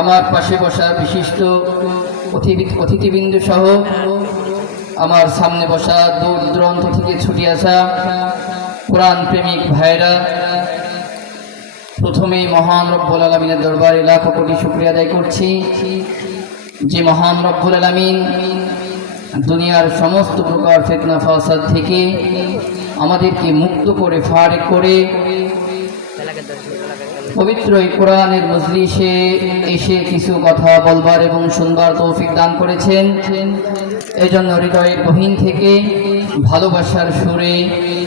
আমার পাশে বসা বিশিষ্ট অতিথিবৃন্দ সহ আমার সামনে বসা দূর দূরান্ত থেকে ছুটে আসা কোরআন প্রেমিক ভাইরা, প্রথমেই মহান রব্বুল আলামিনের দরবারে লাখো কোটি শুকরিয়া আদায় করছি যে মহান রব্বুল আলামিন দুনিয়ার সমস্ত প্রকার ফিতনা ফাসাদ থেকে আমাদেরকে মুক্ত করে ফারেক করে পবিত্র এই কোরআনের মজলিসে এসে কিছু কথা বলবার এবং শুনবার তৌফিক দান করেছেন। এজন্য হৃদয়ের গহীন থেকে ভালোবাসার সুরে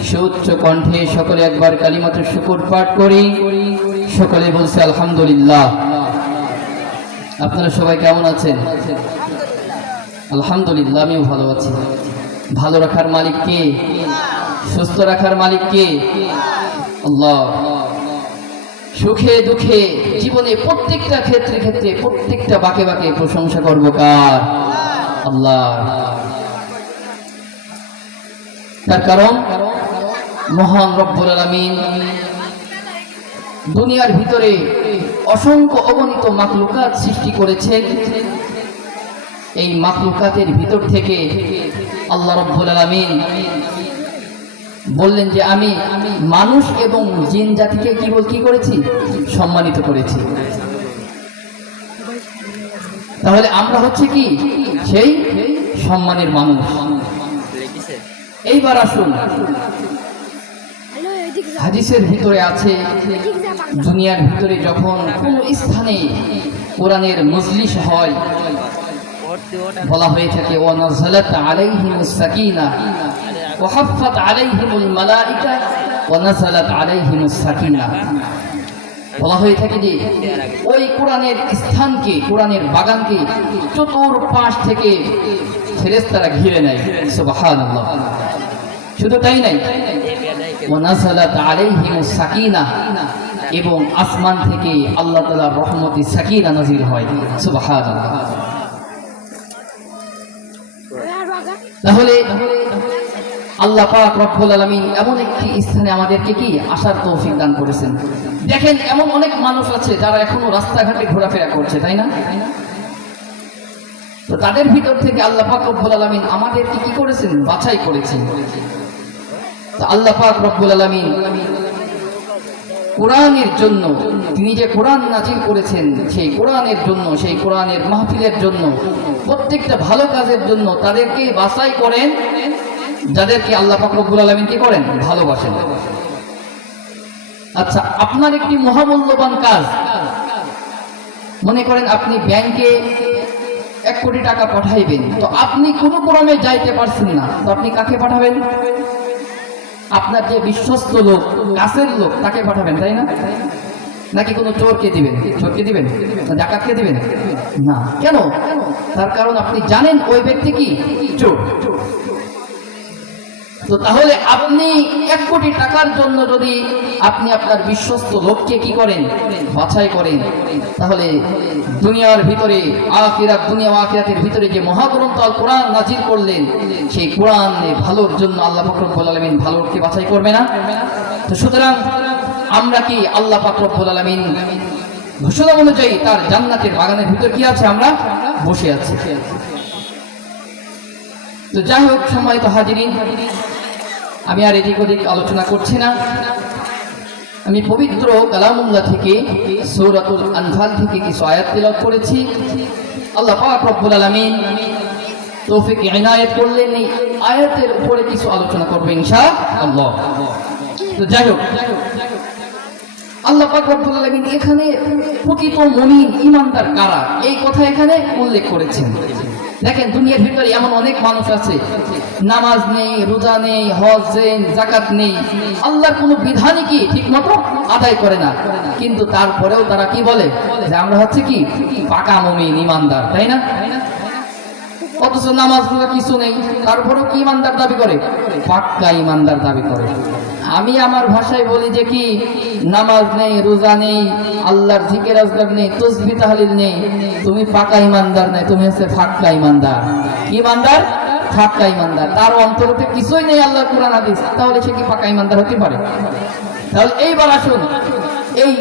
সুউচ্চ কণ্ঠে সকলে একবার কালিমাতুশ শুকর পাঠ করি। সকলে বলছে আলহামদুলিল্লাহ। আপনারা সবাই কেমন আছেন? আলহামদুলিল্লাহ, আমিও ভালো আছি। ভালো রাখার মালিক কে? সুস্থ রাখার মালিক কে? আল্লাহ। সুখে দুঃখে জীবনে প্রত্যেকটা ক্ষেত্রে প্রত্যেকটা বাঁকে বাঁকে প্রশংসা করব কার? আল্লাহ। তার কারণ মহান রব্বুল আলামিন দুনিয়ার ভিতরে অসংখ্য অগণিত মাখলুকাত সৃষ্টি করেছেন। এই মাখলুকাতের ভিতর থেকে আল্লাহ রব্বুল আলামিন বললেন যে আমি মানুষ এবং জিন জাতিকে কি করেছি? সম্মানিত করেছি। তাহলে আমরা হচ্ছে কি সেই সম্মানের মানুষ। এইবার আসুন, হাদিসের ভিতরে আছে দুনিয়ার ভিতরে যখন কোন স্থানে কোরআনের মজলিস হয় বলা হয়ে থাকে ওয়ানাযালাত আলাইহিমুস সাকিনাহ ওয়াহাফাত আলাইহিমুল মালাইকা ওয়ানাযালাত আলাইহিমুস সাকিনাহ। বলা হয়ে থাকে যে ওই কোরআনের স্থানকে, কোরআনের বাগানকে চতুর্পাশ থেকে ফেরেশতারা ঘিরে নেয়। সুবহানাল্লাহ। শুধু তাই নাই, ওয়ানাযালাত আলাইহিমুস সাকিনাহ, এবং আসমান থেকে আল্লাহ তাআলার রহমতি সাকিনা নাযিল হয়। সুবহানাল্লাহ। তাহলে আল্লাহ পাক রব্বুল আলামিন এমন একটি স্থানে আমাদেরকে কি আসার তৌফিক দান করেছেন। দেখেন, এমন অনেক মানুষ আছে যারা এখনো রাস্তাঘাটে ঘোরাফেরা করছে, তাই না? তো তাদের ভিতর থেকে আল্লাহ পাক রব্বুল আলামিন আমাদেরকে কি করেছেন? বাছাই করেছেন। তো আল্লাহ পাক রব্বুল আলামিন কোরআনের জন্য, তিনি যে কোরআন নাজিল করেছেন সেই কোরআনের জন্য, সেই কোরআনের মাহফিলের জন্য, প্রত্যেকটা ভালো কাজের জন্য তাদেরকে বাছাই করেন যাদেরকে আল্লাহ পাক রব্বুল আলামিন কি করেন? ভালোবাসেন। আচ্ছা, আপনার একটি মহামূল্যবান কাজ, মনে করেন আপনি ব্যাংকে 1 কোটি টাকা পাঠাইবেন, তো আপনি কোনো ক্রমে যাইতে পারছেন না, তো আপনি কাকে পাঠাবেন? আপনার যে বিশ্বস্ত লোক, কাছের লোক, তাকে পাঠাবেন, তাই না? নাকি কোনো চোরকে দিবেন? চোরকে দিবেন না ডাকাতকে দিবেন? না। কেন? তার কারণ আপনি জানেন ওই ব্যক্তি কি চোর। তো তাহলে আপনি 1 কোটি টাকার জন্য যদি আপনি আপনার বিশ্বস্ত লোককে কি করেন? বাছাই করেন, তাহলে দুনিয়ার ভিতরে আখিরাত, দুনিয়া আখিরাতের ভিতরে যে মহাগ্রন্থ আল কোরআন নাজিল করলেন, সেই কোরআনের ভালোর জন্য আল্লাহ পাক রব্বুল আলামিন ভালোকে বাছাই করবে না? তো সুতরাং আমরা কি আল্লাহ পাক রব্বুল আলামিন ঘোষণা অনুযায়ী তার জান্নাতের বাগানের ভিতর কি আছে? আমরা বসে আছি। তো যাই হোক, সম্মানিত হাজিরিন, আমি আর এদিক ওদিক আলোচনা করছি না। আমি পবিত্র কালামুল্লাহ থেকে সূরাতুল আনফাল থেকে কিছু আয়াত তেলাওয়াত করেছি। আল্লাহ পাক রব্বুল আলামিন তৌফিক ইনায়েত করলেন এই আয়াতের উপরে কিছু আলোচনা করব ইনশাআল্লাহ। তো যাই হোক, আল্লাহ পাক রব্বুল আলামিন এখানে প্রকৃত মুমিন ঈমানদার কারা এই কথা এখানে উল্লেখ করেছেন। দেখেন, দুনিয়ার ভিতরে এমন অনেক মানুষ আছে, নামাজ নেই, রোজা নেই, হজ নেই, যাকাত নেই, আল্লাহর কোনো বিধানই কি ঠিক মতো আদায় করে না, কিন্তু তারপরেও তারা কি বলে যে আমরা হচ্ছে কি পাকা মুমিন, ঈমানদার, তাই না? অথচ নামাজ রোজা কিছু নেই, তারপরেও কি ঈমানদার দাবি করে? পাক্কা ঈমানদার দাবি করে। আমি আমার ভাষায় বলি যে কি, নামাজ নেই, রোজা নেই, আল্লাহর জিকির আজকার নেই, তাসবিহ তাহলিল নেই, তুমি পাকা ঈমানদার নাই, তুমি হচ্ছে ফাক্কা ঈমানদার। ঈমানদার ফাক্কা ঈমানদার, তার অন্তরে কিছুই নেই আল্লাহর কোরআন হাদিস, তাহলে সে কি পাকা ঈমানদার হতে পারে? তাহলে এইবার আসুন, এই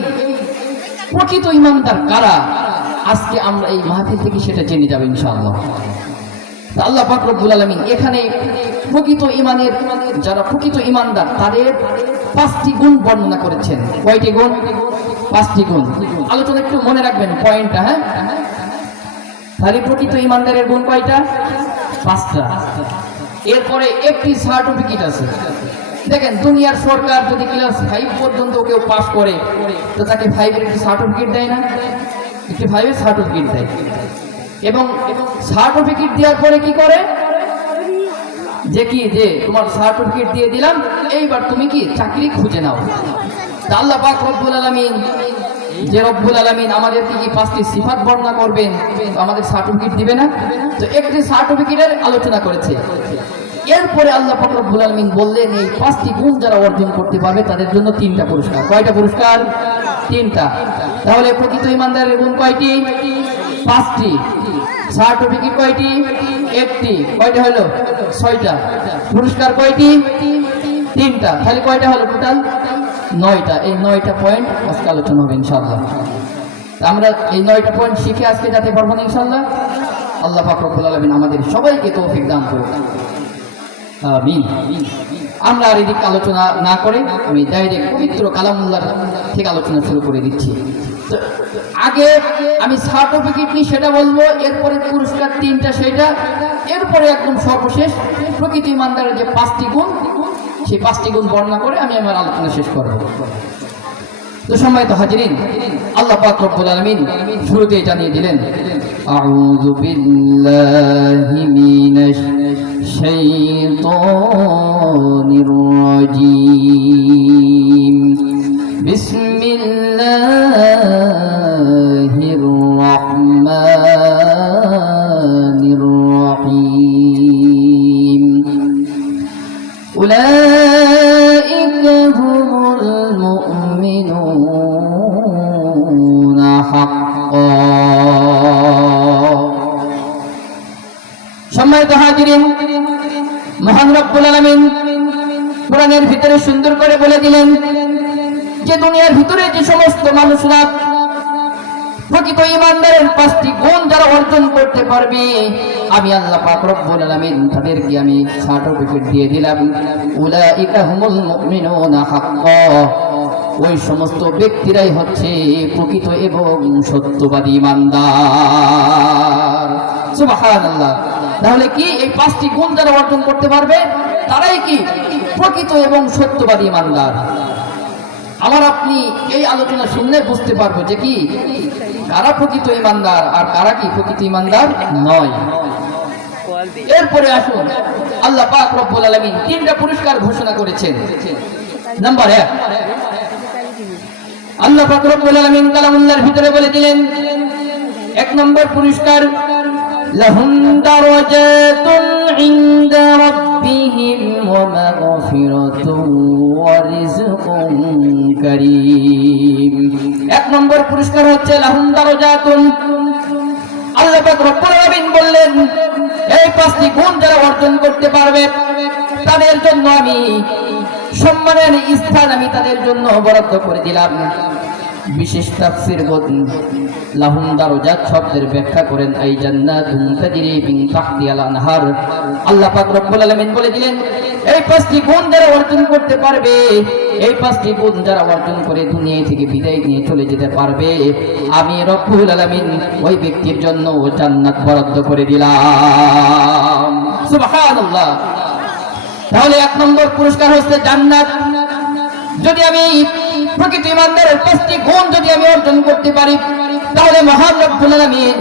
প্রকৃত ঈমানদার কারা আজকে আমরা এই মাহফিল থেকে সেটা জেনে যাব ইনশাআল্লাহ। আল্লাহ পাক রব্বুল আলামিন এখানে প্রকৃত ঈমানের যারা প্রকৃত ঈমানদার তাদের 5টি গুণ বর্ণনা করেছেন। কয়টি গুণ? 5টি গুণ। আলোচনা একটু মনে রাখবেন পয়েন্টটা, হ্যাঁ। তাহলে প্রকৃত ঈমানদারের গুণ কয়টা? 5টা। এরপরে একটি সার্টিফিকেট আছে। দেখেন দুনিয়ার সরকার যদি ক্লাস 5 পর্যন্ত কেউ পাস করে তো তাকে 5 এর একটি সার্টিফিকেট দেয় না? একটি 5 এর সার্টিফিকেট দেয়। এবং সার্টিফিকেট দেওয়ার পরে কি করে যে তোমার সার্টিফিকেট দিয়ে দিলাম, এইবার তুমি কি চাকরি খুঁজে নাও। আল্লাহ পাক রব্বুল আলামিন যে রব্বুল আলামিন আমাদেরকে কি 5টি সিফাত বর্ণনা করবেন, আমাদের সার্টিফিকেট দিবে না? তো একটি সার্টিফিকেটের আলোচনা করেছে। এরপরে আল্লাহ পাক রব্বুল আলামিন বললেন এই 5টি গুণ যারা অর্জন করতে পারবে তাদের জন্য 3টা পুরস্কার। কয়টা পুরস্কার? 3টা। তাহলে প্রকৃত ঈমানদারের গুণ কয়টি? 5টি। সার্টিফিকেট কয়টি? 1টি। কয়টা হলো? 6টা। পুরস্কার কয়টি? 3টা। তাহলে কয়টা হলো টোটাল? 9টা। এই 9টা পয়েন্ট আজকে আলোচনা হবে ইনশাআল্লাহ। আমরা এই 9টা পয়েন্ট শিখে আজকে যেতে পারবো না ইনশাআল্লাহ। আল্লাহ পাক রব্বুল আলামিন আমাদের সবাইকে তৌফিক দান করুন, আমিন। আমরা আর এদিকে আলোচনা না করে আমি ডাইরেক্ট পবিত্র কালামুল্লাহ থেকে আলোচনা শুরু করে দিচ্ছি। তো আগে আমি সার্টিফিকেট নিয়ে সেটা বলবো, এরপরে পুরস্কার 3টা সেটা, এরপরে একদম সর্বশেষ প্রকৃত ঈমানদারের যে 5টি গুণ সেই 5টি গুণ বর্ণনা করে আমি আমার আলোচনা শেষ করব। তো সম্মানিত হাজিরিন, আল্লাহ পাক রব্বুল আলামিন শুরুতেই জানিয়ে দিলেন আউযু বিল্লাহি মিনাশ শাইতানির রাজীম বিসমিল্লাহির রাহমানির রাহিম উলাইকা হুমুল মুমিনুনা হাক্কান। সম্মানিত হাজিরিন, মহান রব্বুল আলামিন কোরআনের ভিতরে সুন্দর করে বলে দিলেন যে দুনিয়ার ভিতরে যে সমস্ত মানুষরা প্রকৃত ঈমানদারের 5টি গুণ যারা অর্জন করতে পারবে আমি আল্লাহ পাক রব্বুল আলামিন তাদেরকে আমি সার্টিফিকেট দিয়ে দিলাম। উলাইকা হুমুল মুমিনুনা হাক্কান। ওই সমস্ত ব্যক্তিরাই হচ্ছে প্রকৃত এবং সত্যবাদী ঈমানদার। সুবহানাল্লাহ। তাহলে কি এই 5টি গুণ যারা অর্জন করতে পারবে তারাই কি প্রকৃত এবং সত্যবাদী ঈমানদার। আমার আপনি এই আলোচনা শুনলে বুঝতে পারবো যে কি কারা প্রকৃত ঈমানদার আর কারা কি প্রকৃত ঈমানদার নয়। এরপরে আসুন, আল্লাহ পাক রব্বুল আলামিন 3টা পুরস্কার ঘোষণা করেছেন। নাম্বার 1, আল্লাহ পাক রব্বুল আলামিন কালামুল্লাহর ভিতরে বলে দিলেন 1 নম্বর পুরস্কার লাহুম দারাজাতুন ইনদা রাব্বিহিম ওয়া মাগফিরাতুন ওয়া রিজকুন কারীম। 1 নম্বর পুরস্কার হচ্ছে লাহুম দারাজাতুন। আল্লাহ পাক রব্বুল আলামিন বললেন এই 5টি গুণ যারা অর্জন করতে পারবে তাদের জন্য আমি সম্মানের স্থান আমি তাদের জন্য বরাদ্দ করে দিলাম। বিশেষ তাফসীর লাহুম দারাজাত শব্দের ব্যাখ্যা করেন আই জান্নাতুন তাজরি মিন তাহতিহাল আনহার। আল্লাহ পাক রব্বুল আলামিন বলে দিলেন এই 5টি গুণ যারা অর্জন করতে পারবে, এই 5টি গুণ যারা অর্জন করে দুনিয়া থেকে বিদায় নিয়ে চলে যেতে পারবে আমি রব্বুল আলামিন ওই ব্যক্তির জন্য জান্নাত বরাদ্দ করে দিলাম। সুবহানাল্লাহ। তাহলে 1 নম্বর পুরস্কার হচ্ছে জান্নাত। যদি আমি প্রকৃত ঈমানদারের 5টি গুণ যদি আমি অর্জন করতে পারি তাহলে মহান রব্বুল আলামিন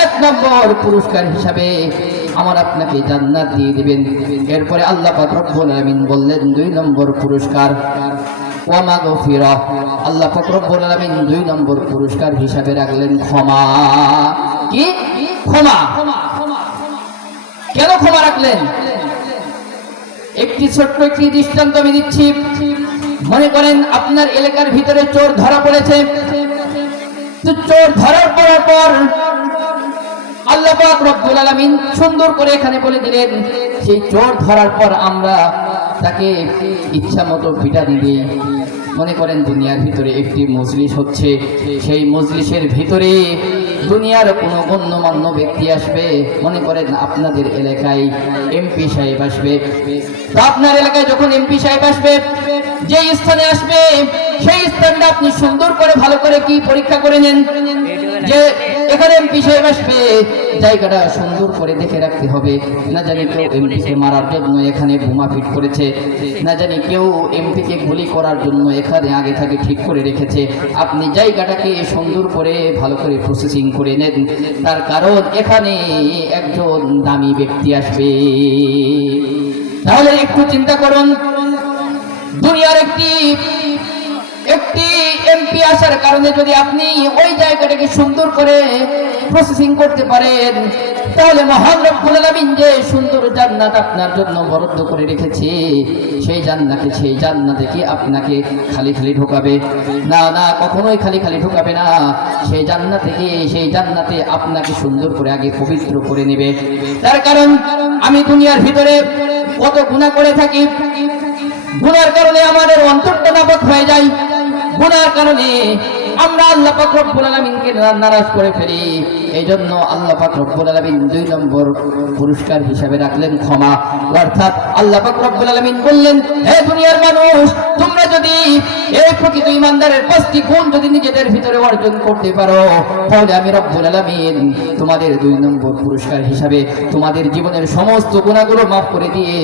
1 নম্বর পুরস্কার হিসাবে আমার আপনাকে জান্নাত দিয়ে দিবেন। এরপরে আল্লাহ পাক রব্বুল আলামিন বললেন 2 নম্বর পুরস্কার ওয়া মাগফিরাহ। আল্লাহ পাক রব্বুল আলামিন 2 নম্বর পুরস্কার হিসাবে রাখলেন ক্ষমা। কি? ক্ষমা। কেন ক্ষমা রাখলেন? একটি ছোট্ট একটি দৃষ্টান্ত আমি দিচ্ছি। মনে করেন আপনার এলাকার ভিতরে চোর ধরা পড়েছে। তো চোর ধরার পর আল্লাহ পাক রব্বুল আলামিন সুন্দর করে এখানে বলে দিলেন সেই চোর ধরার পর আমরা তাকে ইচ্ছা মতো পিটা দিবে। মনে করেন দুনিয়ার ভিতরে একটি মজলিস হচ্ছে, সেই মজলিসের ভিতরে দুনিয়ার কোনো গণ্যমান্য ব্যক্তি আসবে, মনে করেন আপনাদের এলাকায় এমপি সাহেব আসবে, তো আপনার এলাকায় যখন এমপি সাহেব আসবে, যে স্থানে আসবে সেই স্থানটা আপনি সুন্দর করে ভালো করে কি পরীক্ষা করে নেন, যে এখানে এমপি সাহেব আসবে, জায়গাটা সুন্দর করে দেখে রাখতে হবে। না জানি কেউ এমপিকে মারার জন্য এখানে বোমা ফিট করেছে, না জানি কেউ এমপিকে গুলি করার জন্য এখানে আগে থেকে ঠিক করে রেখেছে। আপনি জায়গাটাকে সুন্দর করে ভালো করে প্রসেসিং করে নেন, তার কারণ এখানে একজন দামি ব্যক্তি আসবে। তাহলে একটু চিন্তা করুন, দুনিয়ার একটি এমপি আসার কারণে যদি আপনি ওই জায়গাটাকে সুন্দর করে প্রসেসিং করতে পারেন, তাহলে মহান রব্বুল আলামিন যে সুন্দর জান্নাত আপনার জন্য বরাদ্দ করে রেখেছে, সেই জান্নাতে কি আপনাকে খালি খালি ঢোকাবে? না না, কখনোই খালি খালি ঢোকাবে না। সেই জান্নাতে আপনাকে সুন্দর করে আগে পবিত্র করে নেবে। তার কারণ আমি দুনিয়ার ভিতরে কত গুনাহ করে থাকি, গুনার কারণে আমাদের অন্তরটা নাপাক হয়ে যায়, গুনার কারণে আমরা আল্লাহ পাক রব্বুল আলামিনকে নারাজ করে ফেলি। এই জন্য আল্লাহ পাক রব্বুল আলামিন 2 নম্বর পুরস্কার হিসাবে রাখলেন ক্ষমা। অর্থাৎ আল্লাহ পাক রব্বুল আলামিন বললেন, হে দুনিয়ার মানুষ, তোমরা যদি এই প্রকৃত ইমানদারের 5টি গুণ যদি নিজেদের ভিতরে অর্জন করতে পারো, তাহলে আমি রব্বুল আলামিন তোমাদের 2 নম্বর পুরস্কার হিসাবে তোমাদের জীবনের সমস্ত গুনাহগুলো মাফ করে দিয়ে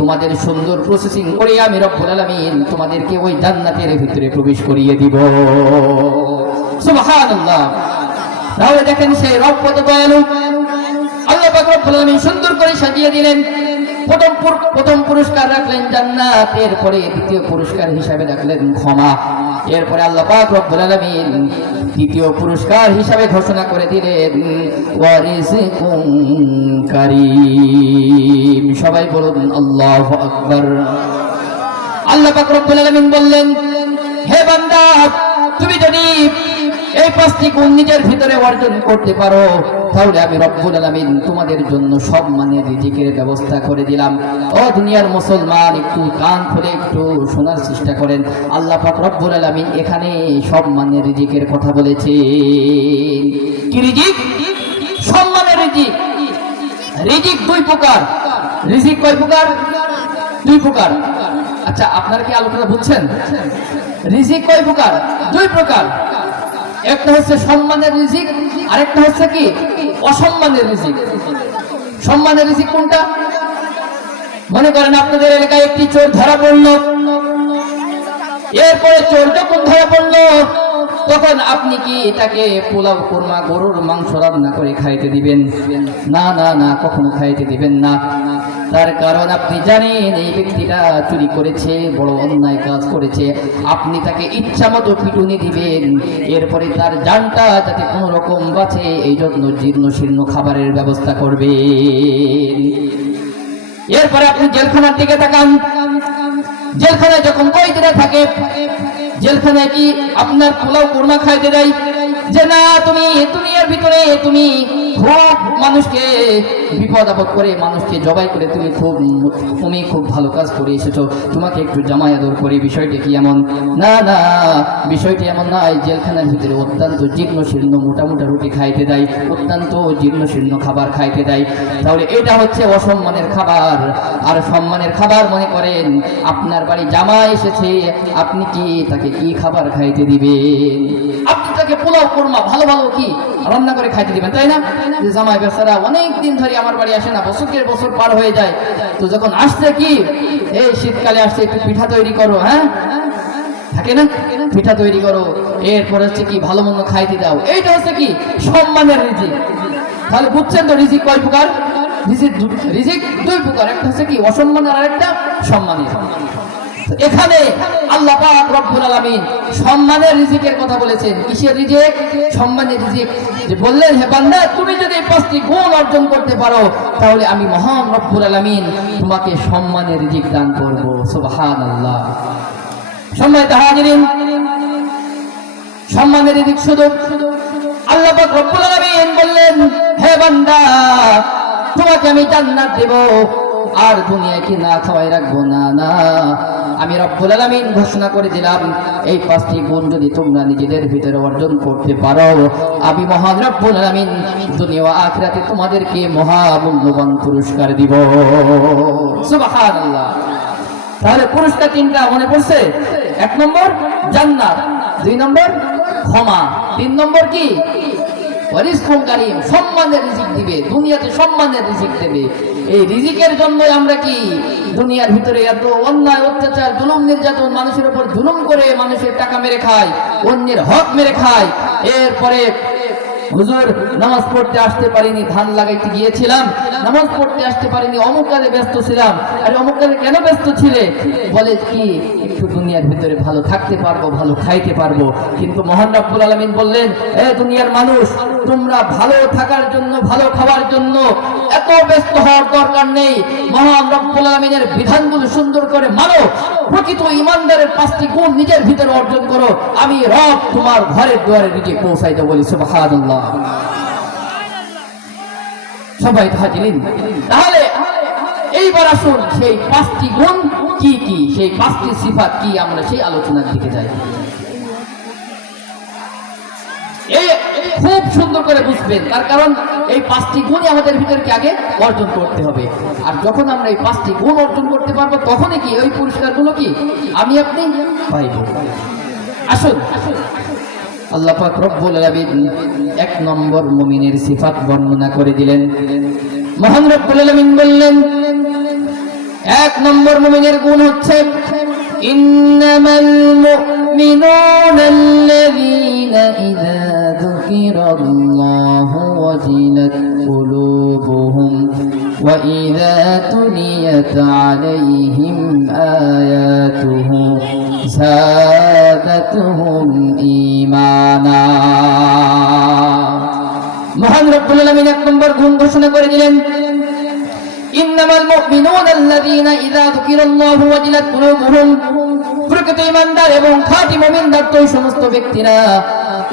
তোমাদের সুন্দর প্রসেসিং করে আমি রব্বুল আলামিন তোমাদেরকে ওই জান্নাতের ভিতরে প্রবেশ করিয়ে দিব। সুবহানাল্লাহ। তাহলে দেখেন সেই রব কত দয়ালু, আল্লাহ পাক রব্বুল আলামিন সুন্দর করে সাজিয়ে দিলেন। প্রথম পুরস্কার রাখলেন জান্নাত, এরপরে দ্বিতীয় পুরস্কার হিসাবে রাখলেন ক্ষমা, এরপরে আল্লাহ পাক রব্বুল আলামিন তৃতীয় পুরস্কার হিসাবে ঘোষণা করে দিলেন ওয়ারিজকুম কারীম। সবাই বলুন আল্লাহু আকবার। আল্লাহ পাক রব্বুল আলামিন বললেন, হে বান্দা, তুমি যদি এই 5টি গুণ নিজের ভিতরে অর্জন করতে পারো, তাহলে আমি রব্বুল আলামিন তোমাদের জন্য সম্মানের রিজিকের ব্যবস্থা করে দিলাম। ও দুনিয়ার মুসলমান, একটু কান খুলে একটু শোনার চেষ্টা করেন। আল্লাহ পাক রব্বুল আলামিন এখানে সম্মানের রিজিকের কথা বলেছেন। কি রিজিক? সম্মানের রিজিক। রিজিক 2 প্রকার। রিজিক কয় প্রকার? 2 প্রকার। আচ্ছা, আপনারা কি আলোচনা বুঝছেন? রিজিক কয় প্রকার? 2 প্রকার। একটা হচ্ছে সম্মানের রিজিক, আরেকটা হচ্ছে কি অসম্মানের রিজিক। সম্মানের রিজিক কোনটা? মনে করেন আপনাদের এলাকায় একটি চোর ধরা পড়লো, এরপরে চোর যখন ধরা পড়লো, তখন আপনি কি তাকে পোলাও কোরমা গরুর মাংস রান্না করে খাইতে দিবেন? না না না, কখনো খাইতে দিবেন না। তার কারণ আপনি জানেন এই ব্যক্তিটা চুরি করেছে, বড় অন্যায় কাজ করেছে। আপনি তাকে ইচ্ছা মতো পিটুনি দিবেন, এরপরে তার জানটা যাতে কোনো রকম বাঁচে, এই জন্য জীর্ণ শীর্ণ খাবারের ব্যবস্থা করবেন। এরপরে আপনি জেলখানার দিকে তাকান। জেলখানায় যখন কয়েদিরা থাকে, জেলখানায় কি আপনার পোলাও কোরমা খাইতে দেয়? যে না, তুমি দুনিয়ার ভিতরে তুমি খুব মানুষকে বিপদ আপদ করে মানুষকে জবাই করে তুমি খুব ভালো কাজ করে এসেছো, তোমাকে একটু জামাই আদর করি। বিষয়টি কি এমন? না না, বিষয়টি এমন নয়। জেলখানার ভিতরে অত্যন্ত জীর্ণ শীর্ণ মোটা রুটি খাইতে দেয়, অত্যন্ত জীর্ণ শীর্ণ খাবার খাইতে দেয়। তাহলে এটা হচ্ছে অসম্মানের খাবার। আর সম্মানের খাবার মনে করেন আপনার বাড়ি জামাই এসেছে, আপনি কি তাকে কি খাবার খাইতে দিবেন? আপনি তাকে পোলাও কোরমা ভালো ভালো কি রান্না করে খাইতে দিবেন, তাই না? যে জামাই বেচারা অনেক দিন ধরে আমার বাড়ি আসে না, বছরের বছর পার হয়ে যায়, তো যখন আসছে কি এই শীতকালে আসছে একটু পিঠা তৈরি করো, হ্যাঁ থাকে না, পিঠা তৈরি করো, এরপর হচ্ছে কি ভালো মন্দ খাইতে দাও। এইটা হচ্ছে কি সম্মানের রিজিক। তাহলে বুঝছেন তো রিজিক কয় প্রকার? রিজিক 2 প্রকার। একটা হচ্ছে কি অসম্মানের, আর একটা সম্মানের। এখানে আল্লাহ পাক রব্বুল আলামিন সম্মানের রিজিকের কথা বলেছেন। কিসের রিজিক? সম্মানের রিজিক। যে বললেন, হে বান্দা, তুমি যদি 5টি গুণ অর্জন করতে পারো, তাহলে আমি মহান রব্বুল আলামিন তোমাকে সম্মানের রিজিক দান করব। সুবহানাল্লাহ। সম্মানিত হাজিরিন, সম্মানের রিজিক শুধু আল্লাহ পাক রব্বুল আলামিন বললেন, হে বান্দা, তোমাকে আমি জান্নাত দেব, আর দুনিয়া কি না খাওয়াই রাখবো? না না, আমি রব্বুল আলামিন ঘোষণা করে দিলাম এই 5টি গুণ যদি তোমরা নিজেদের ভিতরে অর্জন করতে পারো, আমি মহান রব্বুল আলামিন দুনিয়া ও আখিরাতে তোমাদেরকে মহামূল্যবান পুরস্কার দিব। সুবহানাল্লাহ। তাহলে পুরস্কার 3টা মনে পড়ছে? 1 নম্বর জান্নাত, 2 নম্বর ক্ষমা, 3 নম্বর কি? রিজকুন কারীম, সম্মানের রিজিক দিবে, দুনিয়াতে সম্মানের রিজিক দেবে। এই রিজিকের জন্য আমরা কি দুনিয়ার ভিতরে এত অন্যায় অত্যাচার জুলুম নির্যাতন, মানুষের উপর জুলুম করে মানুষের টাকা মেরে খায়, অন্যের হক মেরে খায়। এরপরে হুজুর নামাজ পড়তে আসতে পারিনি, ধান লাগাইতে গিয়েছিলাম, নামাজ পড়তে আসতে পারিনি, অমুক কাজে ব্যস্ত ছিলাম। আরে অমুক কাজে কেন ব্যস্ত ছিলে? বলে কি একটু দুনিয়ার ভিতরে ভালো থাকতে পারবো, ভালো খাইতে পারবো। কিন্তু মহান রব্বুল আলামিন বললেন, এ দুনিয়ার মানুষ, তোমরা ভালো থাকার জন্য, ভালো খাওয়ার জন্য এত ব্যস্ত হওয়ার দরকার নেই। মহান রব্বুল আলামিনের বিধানগুলো সুন্দর করে মানো, প্রকৃত ইমানদারের 5টি গুণ নিজের ভিতরে অর্জন করো, আমি রব তোমার ঘরের দুয়ারে নিজে পৌঁছাইতে বলি। সুবহানাল্লাহ। সবাই তো হাজিরিন। তাহলে এইবার আসুন সেই 5টি গুণ কি কি, সেই 5টি সিফাত কি, আমরা সেই আলোচনার দিকে যাই। খুব সুন্দর করে বুঝবেন, তার কারণ এই 5টি গুণই আমাদের ভিতরকে আগে অর্জন করতে হবে। আর যখন আমরা এই 5টি গুণ অর্জন করতে পারবো, তখনই কি ওই পুরস্কারগুলো কি আমি আপনি পাইব। আসুন, আল্লাহ পাক রব্বুল আলামিন 1 নম্বর মুমিনের সিফাত বর্ণনা করে দিলেন। মহান রব্বুল আলামিন বললেন, 1 নম্বর মুমিনের গুণ হচ্ছে ইন্নামাল মুমিনুনা আল্লাযীনা ইযা যুকিরাল্লাহু ওয়াজিলাত কুলুবুহুম ওয়া ইযা তুলিয়াত আলাইহিম আয়াতুহু যাদাতুহুম ঈমানা। মহান রব্বুল আলামিন 1 নম্বর গুণ ঘোষণা করে দিলেন, ইন্নামাল মুমিনুনা আল্লাযীনা ইযা যুকিরাল্লাহু ওয়াজিলাত কুলুবুহুম। প্রকৃত ঈমানদার এবং খাঁটি মুমিনদার তো সমস্ত ব্যক্তিরা,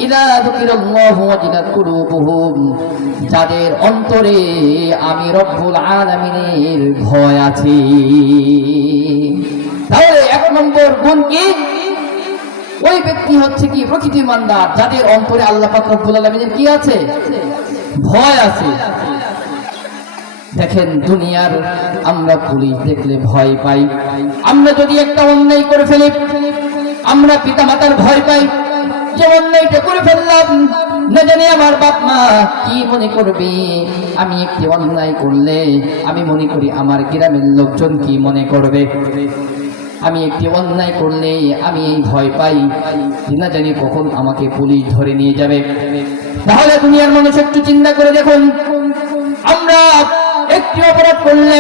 ইযা যুকিরাল্লাহু ওয়াজিলাত কুলুবুহুম, যাদের অন্তরে আমি রব্বুল আলামিনের ভয় আছে। তাহলে 1 নম্বর গুণ কি? ওই ব্যক্তি হচ্ছে কি প্রকৃত ঈমানদার, যাদের অন্তরে আল্লাহ পাক রব্বুল আলামিনের কি আছে? ভয় আছে। দেখেন, দুনিয়ার আমরা পুলিশ দেখলে ভয় পাই, আমরা যদি একটা অন্যায় করে ফেলি আমরা পিতা মাতার ভয় পাই, যে অন্যায়টা করে ফেললাম না জানি আমার বাপ মা কি মনে করবে। আমি একটি অন্যায় করলে আমি মনে করি আমার গ্রামের লোকজন কি মনে করবে। আমি একটি অন্যায় করলে আমি এই ভয় পাই, না জানি কখন আমাকে পুলিশ ধরে নিয়ে যাবে। তাহলে দুনিয়ার মানুষ একটু চিন্তা করে দেখুন, আমরা একটি অপরাধ করলে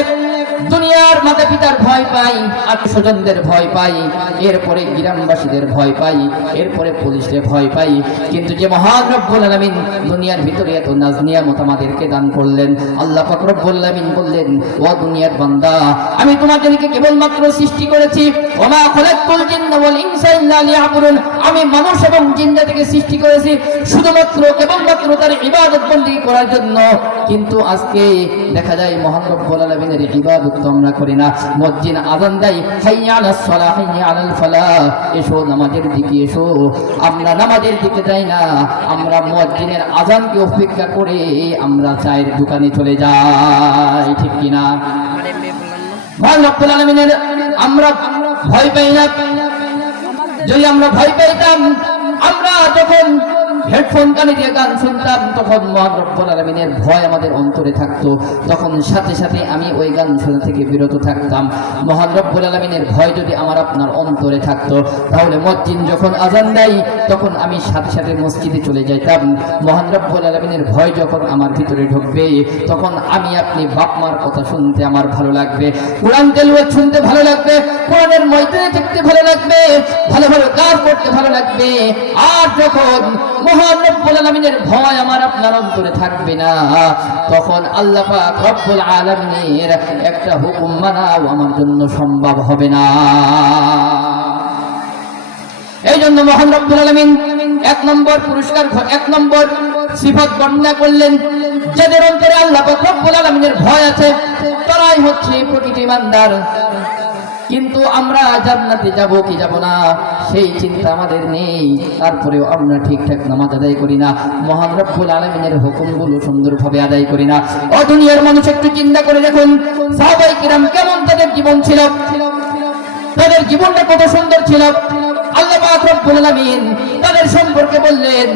দুনিয়ার মাতা পিতার ভয় পাই, আত্মীয়স্বজনদের ভয় পাই, এরপরে গ্রামবাসীদের ভয় পাই, এরপরে পুলিশের ভয় পাই। কিন্তু যে মহান রব্বুল আলামিন দুনিয়ার ভিতরে এত নাজ নিয়ামত আমাদেরকে দান করলেন, আল্লাহ পাক রব্বুল আলামিন বললেন, ও দুনিয়ার বান্দা, আমি তোমাদেরকে কেবলমাত্র সৃষ্টি করেছি, ওমা খালাকতুল জিন্না ওয়াল ইনসা ইল্লা লিয়াবুদুন, আমি মানুষ এবং জিন জাতিকে সৃষ্টি করেছি শুধুমাত্র কেবলমাত্র তার ইবাদত বندگی করার জন্য। কিন্তু আজকে দেখা যায় মহান রব্বুল আলামিনের ইবাদত আমরা করি না। মুয়াজ্জিন আযান দেয়, হাইয়া আলাস সালাহ হাইয়া আলাল ফালাহ, এসো নামাজের দিকে এসো, আমরা নামাজের দিকে যাই না, আমরা মুয়াজ্জিনের আযানকে অপেক্ষা করে আমরা চায়ের দোকানে চলে যাই, ঠিক কি না? মহান রব্বুল আলামিনের আমরা ভয় পাই না। যদি আমরা ভয় পাইতাম, আমরা যখন হেডফোন কানে দিয়ে গান শুনতাম, তখন মহান রব্বুল আলামিনের ভয় আমাদের অন্তরে থাকতো, তখন সাথে সাথে আমি ওই গান শোনা থেকে বিরত থাকতাম। মহান রব্বুল আলামিনের ভয় যদি আমার আপনার অন্তরে থাকতো, তাহলে মুয়াজ্জিন যখন আযান দেয় তখন আমি সাথে সাথে মসজিদে চলে যাইতাম। মহান রব্বুল আলামিনের ভয় যখন আমার ভিতরে ঢুকবে, তখন আমি আপনি বাপ মার কথা শুনতে আমার ভালো লাগবে, কোরআন তেলাওয়াত শুনতে ভালো লাগবে, কোরআনের ময়দানে থাকতে ভালো লাগবে, ভালো ভালো কাজ করতে ভালো লাগবে। আর যখন মহান রব্বুল আলামিনের ভয় আমার আপনার অন্তরে থাকবে না, তখন আল্লাহ পাক রব্বুল আলামিনের একটা হুকুম মানাও আমার জন্য সম্ভব হবে না। এই জন্য মহান রব্বুল আলামিন 1 নম্বর পুরস্কার, 1 নম্বর সিফাত বর্ণনা করলেন, যাদের অন্তরে আল্লাহ পাক রব্বুল আলামিনের ভয় আছে তারাই হচ্ছে প্রকৃত ঈমানদার। কিন্তু আমরা জান্নাতে যাব কি যাব না সেই চিন্তা আমাদের নেই, তারপরেও আমরা ঠিকঠাক নামাজ আদায় করি না, মহান রব্বুল আলামিনের হুকুমগুলো সুন্দরভাবে আদায় করি না। ও দুনিয়ার মানুষ, একটু চিন্তা করে দেখুন সাহাবায়ে কিরাম কেমন তাদের জীবন ছিল, তাদের জীবনটা কত সুন্দর ছিল। আল্লাহ পাক রব্বুল আলামিন তাদের সম্পর্কে বললেন,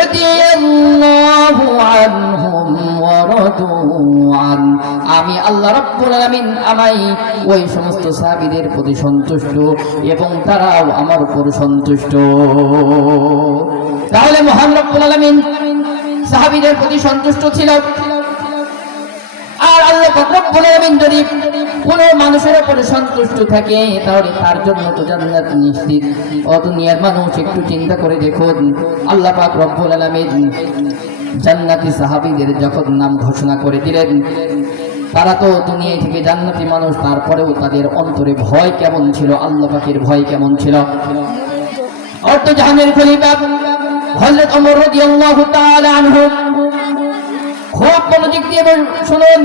রাদিয়াল্লাহু আনহুম ওয়া রাদু আন, আমি আল্লাহ রব্বুল আলামিন আমাই ওই সমস্ত সাহাবীদের প্রতি সন্তুষ্ট এবং তারাও আমার উপর সন্তুষ্ট। তাহলে মহান রব্বুল আলামিন সাহাবীদের প্রতি সন্তুষ্ট ছিল, আর আল্লাহ পাক রব্বুল আলামিন যদি কোনো মানুষের উপরে সন্তুষ্ট থাকে তাহলে তার জন্য তো জান্নাত নিশ্চিত। ও দুনিয়ার মানুষ, একটু চিন্তা করে দেখুন, আল্লাহ পাক রব্বুল আলামিন জান্নাতি সাহাবীদের যখন নাম ঘোষণা করে দিলেন, তারা তো দুনিয়া থেকে জান্নাতি মানুষ, তারপরেও তাদের অন্তরে ভয় কেমন ছিল, আল্লাহ পাকের ভয় কেমন ছিল। অর্থ জাহানের খলিফা হযরত ওমর রাদিয়াল্লাহু তাআলা আনহু, খুব মনোযোগ দিয়ে শুনুন,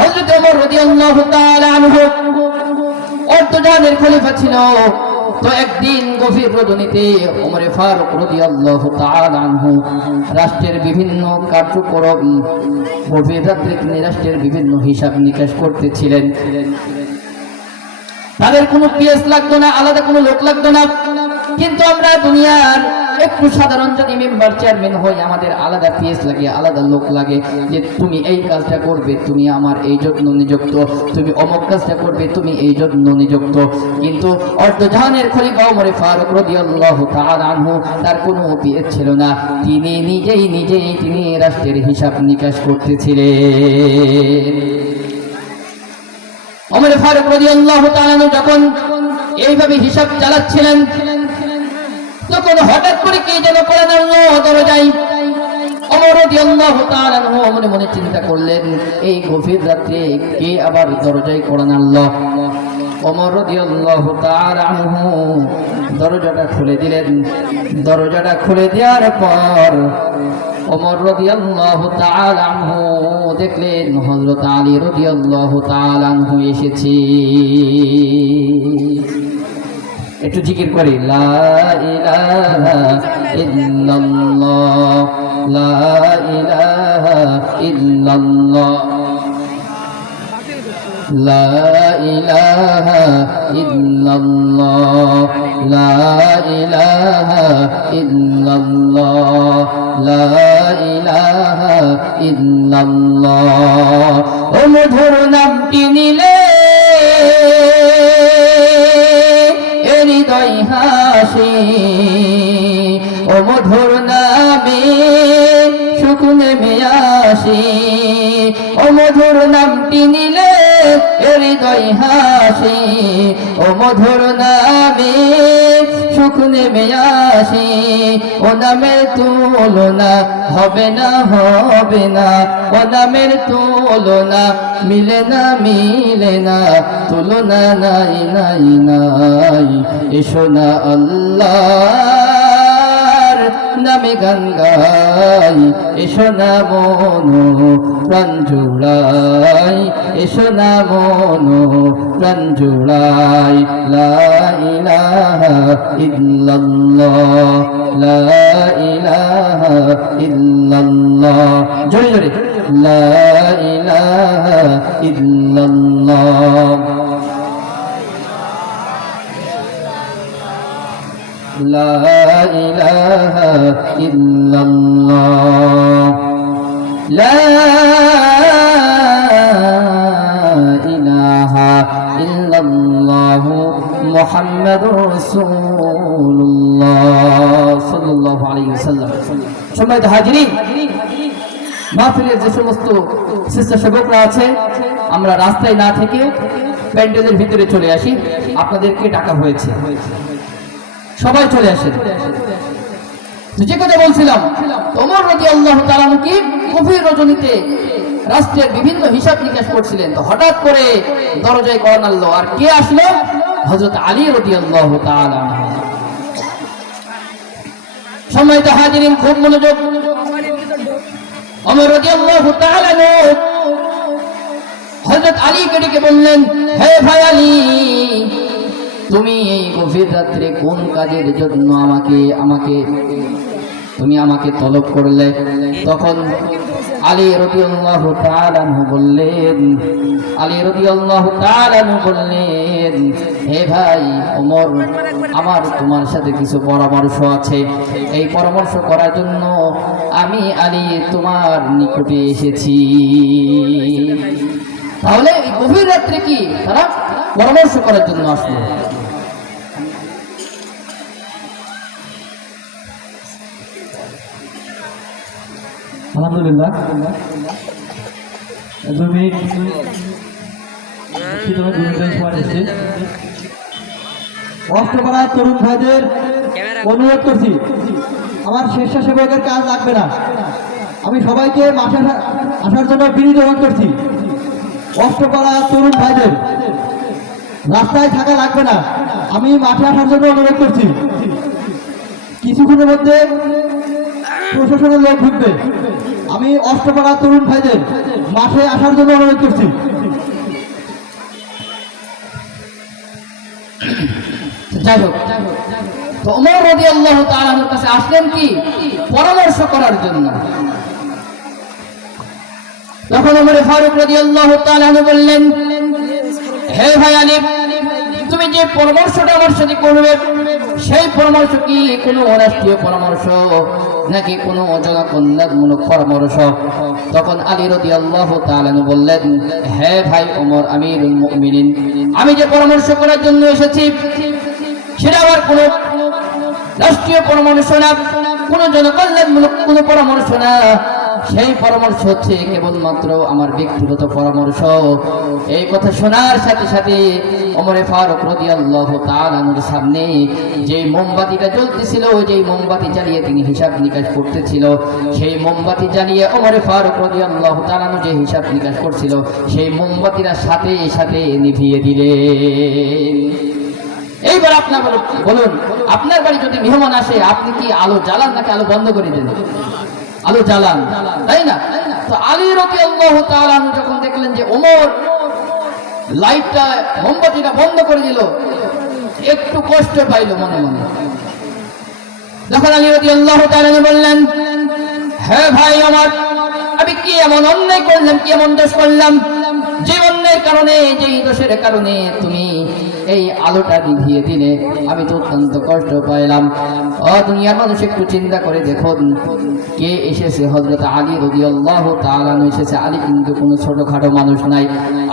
হযরত ওমর রাদিয়াল্লাহু তাআলা আনহু অর্ধজাহানের খলিফা ছিল। তো একদিন গভীর রজনীতে ওমর ফারুক রাদিয়াল্লাহু তাআলা আনহু রাষ্ট্রের বিভিন্ন কার্যক্রম, গভীর রাত্রে তিনি রাষ্ট্রের বিভিন্ন হিসাব নিকাশ করতেছিলেন। তাদের কোনো পিএস লাগতো না, আলাদা কোনো লোক লাগতো না। কিন্তু আমরা দুনিয়ার একটু সাধারণ যদি মেম্বার চেয়ারম্যান হই, আমাদের আলাদা পিএস লাগে, আলাদা লোক লাগে, যে তুমি এই কাজটা করবে, তুমি আমার এই জন্য নিযুক্ত, তুমি অমুক কাজটা করবে, তুমি এই জন্য নিযুক্ত। কিন্তু অর্ধজাহানের খলিফা ওমর ফারুক রাদিয়াল্লাহু তাআলা আনহু, তার কোনো পিএস ছিল না, তিনি নিজেই তিনি রাষ্ট্রের হিসাব নিকাশ করতেছিলেন। ওমর ফারুক রাদিয়াল্লাহু তাআলা আনহু যখন এইভাবে হিসাব চালাচ্ছিলেন, তখন হঠাৎ করে কে যেন করে নামলো দরজায়। ওমর রাদিয়াল্লাহু তাআলা আনহু মনে মনে চিন্তা করলেন, এই গভীর রাতে কে আবার দরজায় করে নামলো। ওমর রাদিয়াল্লাহু তাআলা আনহু দরজাটা খুলে দিলেন। দরজাটা খুলে দেওয়ার পর ওমর রাদিয়াল্লাহু তাআলা আনহু দেখলেন হযরত আলী রাদিয়াল্লাহু তাআলা আনহু এসেছে। একটু জিকির করি, লা ইলাহা ইল্লাল্লাহ, লা ইলাহা ইল্লাল্লাহ, লা ইলাহা ইল্লাল্লাহ, লা ইলাহা ইল্লাল্লাহ, লা ইলাহা ইল্লাল্লাহ। ও মধুর নামটি নিলে হৃদয় হাসি, ও মধুর নামে সুখ নেমে আসে, ও মধুর নামটি নিলে হৃদয় হাসি, ও মধুর নামে সুখ নেমে আসে। ও নামের তুলনা হবে না, হবে না, ও নামের তুলনা মিলে না, মিলে না, তুলনা নাই নাই নাই। এসো না আল্লাহর নামে গান গাই, এসো না মনো প্রাণ জুড়াই, এসো না মনো প্রাণ জুড়াই। লা ইলাহা ইল্লাল্লাহ, লা ইলাহা ইল্লাল্লাহ, জোরে জোরে, লা ইলাহা ইল্লাল্লাহ, লা ইলাহা ইল্লাল্লাহ, লা ইলাহা ইল্লাল্লাহ, মুহাম্মাদুর রাসূলুল্লাহ সাল্লাল্লাহু আলাইহি ওয়াসাল্লাম। সম্মানিত হাজিরিন, মাহফিলের যে সমস্ত স্বেচ্ছাসেবকরা আছে, আমরা রাস্তায় না থেকে প্যান্ডেলের ভিতরে চলে আসি, আপনাদেরকে ডাকা হয়েছে, সবাই চলে আসেন। যে কথা বলছিলাম, ওমর রাদিয়াল্লাহু তাআলা কি গভীর রজনীতে রাষ্ট্রের বিভিন্ন হিসাব নিকাশ করছিলেন। তো হঠাৎ করে দরজায় কড়া নাড়লো, আর কে আসলো? হযরত আলী রাদিয়াল্লাহু তাআলা আনহু। সম্মানিত হাজিরিন, খুব মনোযোগ। ওমর রাদিয়াল্লাহু তাআলা হযরত আলীকে ডেকে বললেন, হে ভাই আলী, তুমি এই গভীর রাত্রে কোন কাজের জন্য আমাকে তলব করলে? তখন আলী রাদিয়াল্লাহু তাআলা আনহু বললেন, হে ভাই ওমর, আমার তোমার সাথে কিছু পরামর্শ আছে। এই পরামর্শ করার জন্য আমি আলী তোমার নিকটে এসেছি। তাহলে এই গভীর রাত্রে কি তারা পরামর্শ করার জন্য আসলো? আলহামদুলিল্লাহ, 2 মিনিট সময় দিচ্ছি। অষ্টপাড়া তরুণ ভাইদের অনুরোধ করছি, আমার স্বেচ্ছাসেবকের কাজ লাগবে না। আমি সবাইকে মাঠে আসার জন্য বিনীত অনুরোধ করছি। অষ্টপাড়া তরুণ ভাইদের রাস্তায় থাকা লাগবে না, আমি মাঠে আসার জন্য অনুরোধ করছি। কিছুক্ষণের মধ্যে প্রশাসনের লোক ঢুকবে, আমি অষ্টপাড়া তরুণ ভাইদের মাঠে আসার জন্য অনুরোধ করছি। যাই হোক, তো ওমর রাদিয়াল্লাহু তাআলার কাছে আসলেন কি পরামর্শ করার জন্য। তখন ওমর ফারুক রাদিয়াল্লাহু তাআলা বললেন, হে ভাই আলী, তুমি যে পরামর্শটা আমার সাথে করবে, সেই পরামর্শ কি কোনো রাষ্ট্রীয় পরামর্শ নাকি কোনো জনকল্যাণমূলক পরামর্শ? তখন আলী রাদিয়াল্লাহু তাআলা বললেন, হে ভাই ওমর আমিরুল মুমিনিন, আমি যে পরামর্শ করার জন্য এসেছি সেটা আমার কোনো রাষ্ট্রীয় পরামর্শ না, কোনো জনকল্যাণমূলক কোনো পরামর্শ না। সেই পরামর্শ হচ্ছে কেবলমাত্র আমার ব্যক্তিগত পরামর্শ। এই কথা শোনার সাথে সাথে ওমর ফারুক রাদিয়াল্লাহু তাআলার সামনে যে মোমবাতিটা জ্বলতেছিল, যেই মোমবাতি জ্বালিয়ে তিনি হিসাব নিকাশ করতেছিল, সেই মোমবাতি জ্বালিয়ে ওমর ফারুক রাদিয়াল্লাহু তাআলা যে হিসাব নিকাশ করছিল, সেই মোমবাতিটা সাথে সাথে নিভিয়ে দিলেন। এইবার আপনার বলুন, আপনার বাড়ি যদি মেহমান আসে, আপনি কি আলো জ্বালান নাকি আলো বন্ধ করে দেন? আলো জ্বালান, তাই না? তো আলী রাদিয়াল্লাহু তাআলা যখন দেখলেন যে ওমর লাইটটা মোমবাতিটা বন্ধ করে দিল, একটু কষ্ট পাইল মনে মনে। যখন আলী রাদিয়াল্লাহু তাআলা বললেন, হে ভাই আমার, আমি কি এমন অন্যায় করলাম, কি এমন দোষ করলাম যে অন্যায়ের কারণে, যেই দোষের কারণে তুমি এই আলোটা নিভিয়ে দিলে? আমি তো অত্যন্ত কষ্ট পাইলাম। দুনিয়ার মানুষ একটু চিন্তা করে দেখুন, কে এসেছে? হযরত আলী রাদিয়াল্লাহু তাআলা এসেছে। আলী কিন্তু কোনো ছোটখাটো মানুষ নাই।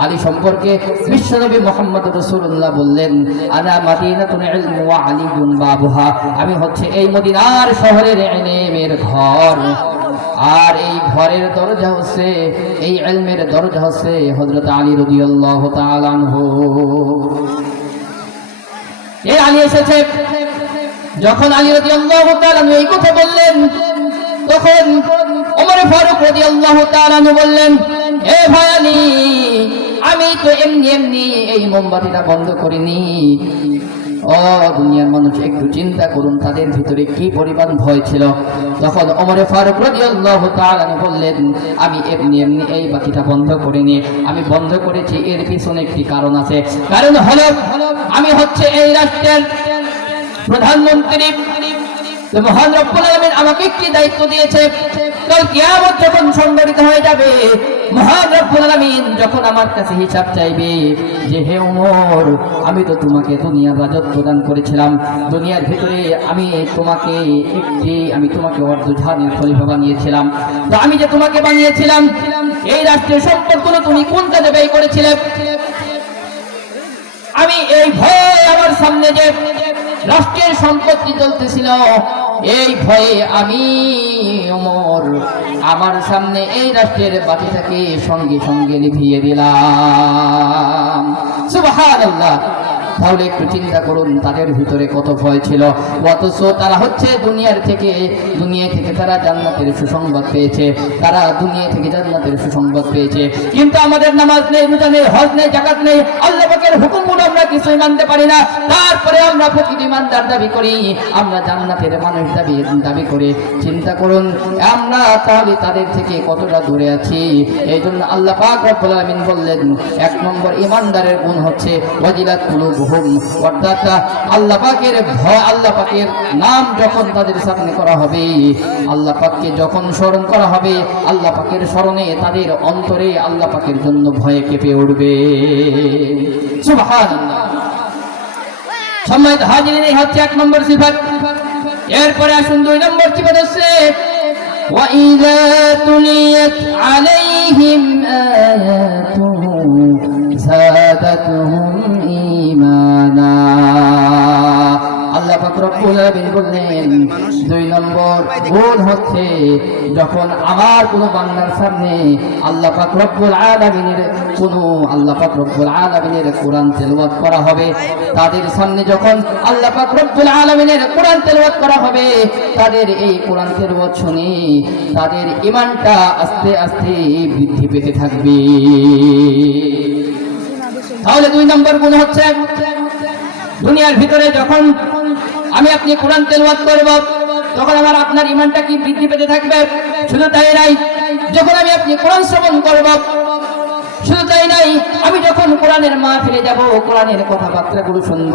আলী সম্পর্কে বিশ্বনবী মুহাম্মদ রাসূলুল্লাহ বললেন, আনা মাদিনাতুল ইলম ওয়া আলীউন বাবুহা, আমি হচ্ছে এই মদিনার শহরের ইলমের ঘর, আর এই ঘরের দরজা হচ্ছে, এই ইলমের দরজা হচ্ছে হযরত আলী রাদিয়াল্লাহু তাআলা আনহু। এই আলী এসেছে। যখন আলী রাদিয়াল্লাহু তাআলা এই কথা বললেন, তখন ওমর ফারুক রাদিয়াল্লাহু তাআলা বললেন, হে ভাই আলী, আমি তো এমনি এই মোমবাতিটা বন্ধ করিনি। দুনিয়ার মানুষ একটু চিন্তা করুন, তাদের ভিতরে কি পরিমাণ ভয় ছিল। তখন ওমর ফারুক রাদিয়াল্লাহু তাআলা বললেন, আমি এমনি এই বাতিটা বন্ধ করিনি, আমি বন্ধ করেছি এর পিছনে একটি কারণ আছে। কারণ হলো, আমি হচ্ছে এই রাষ্ট্রের প্রধানমন্ত্রী। মহান রব্বুল আলামিন আমাকে একটি দায়িত্ব দিয়েছে। কাল কিয়ামত যখন সংঘটিত হয়ে যাবে, মহান রব্বুল আলামিন যখন আমার কাছে হিসাব চাইবে যে হে ওমর, আমি তো তোমাকে দুনিয়ার রাজত্ব দান করেছিলাম, দুনিয়ার ভিতরে আমি তোমাকে অর্ধজাহানের খলিফা বানিয়েছিলাম, তো আমি যে তোমাকে বানিয়েছিলাম, এই রাষ্ট্রের সম্পদগুলো তুমি কোন কাজে ব্যয় করেছিলে? আমি এই ভয়ে আমার সামনে যে রাষ্ট্রের সম্পত্তি চলতেছিল, এই ভয়ে আমি ওমর আমার সামনে এই রাষ্ট্রের বাতিটাকে সঙ্গে সঙ্গে নিভিয়ে দিলাম। সুবহানাল্লাহ। তাহলে একটু চিন্তা করুন তাদের ভিতরে কত ভয় ছিল। অথচ তারা হচ্ছে দুনিয়া থেকে তারা জান্নাতের সুসংবাদ পেয়েছে, তারা দুনিয়া থেকে জান্নাতের সুসংবাদ পেয়েছে। কিন্তু আমাদের নামাজ নেই, রোজা নেই, হজ নেই, যাকাত নেই, আল্লাহ পাকের হুকুমগুলো আমরা কিছুই মানতে পারি না। তারপরে আমরা প্রকৃত ইমানদার দাবি করি, আমরা জান্নাতের মানুষ দাবি করে। চিন্তা করুন আমরা তাহলে তাদের থেকে কতটা দূরে আছি। এই জন্য আল্লাহ পাক রব্বুল আলামিন বললেন 1 নম্বর ইমানদারের গুণ হচ্ছে ওয়াজিলাত কুলুবুহুম, অর্থাৎ আল্লাহ পাকের ভয়, আল্লাহ পাকের নাম যখন তাদের সামনে করা হবে, আল্লাহ পাককে যখন স্মরণ করা হবে, আল্লাহ পাকের স্মরণে তাদের অন্তরে আল্লাহ পাকের জন্য ভয়ে কেঁপে উঠবে। সুবহানাল্লাহ। সম্মানিত হাজিরিন, এই হচ্ছে 1 নম্বর সিফাত। এরপরে আসুন 2 নম্বর সিফাত হচ্ছে وَإِذَا تُلِيَتْ عَلَيْهِمْ آيَاتُهُ زَادَتْهُمْ إِيمَانًا। আল্লাহ পাক রব্বুল আলামিন বললেন 2 নম্বর গুণ হচ্ছে যখন আমার কোন বান্দার সামনে আল্লাহ পাক রব্বুল আলামিনের কোরআন তেলাওয়াত করা হবে, তাদের সামনে যখন আল্লাহ পাক রব্বুল আলামিনের কোরআন তেলাওয়াত করা হবে, তাদের এই কোরআন তেলাওয়াত শুনে তাদের ঈমানটা আস্তে আস্তে বৃদ্ধি পেতে থাকবে। তাহলে 2 নম্বর গুণ হচ্ছে দুনিয়ার ভিতরে যখন আমি আপনি কোরআন তেলাওয়াত করব, তখন আমার আপনার ঈমানটা কি বৃদ্ধি পেতে থাকবে। শুধু তাই নাই, যখন আমি আপনি কোরআন শ্রবণ করব, শুধু তাই নাই, আমি যখন কোরআনের মাহফিলে যাব, কোরআনের কথাবার্তাগুলো শুনব,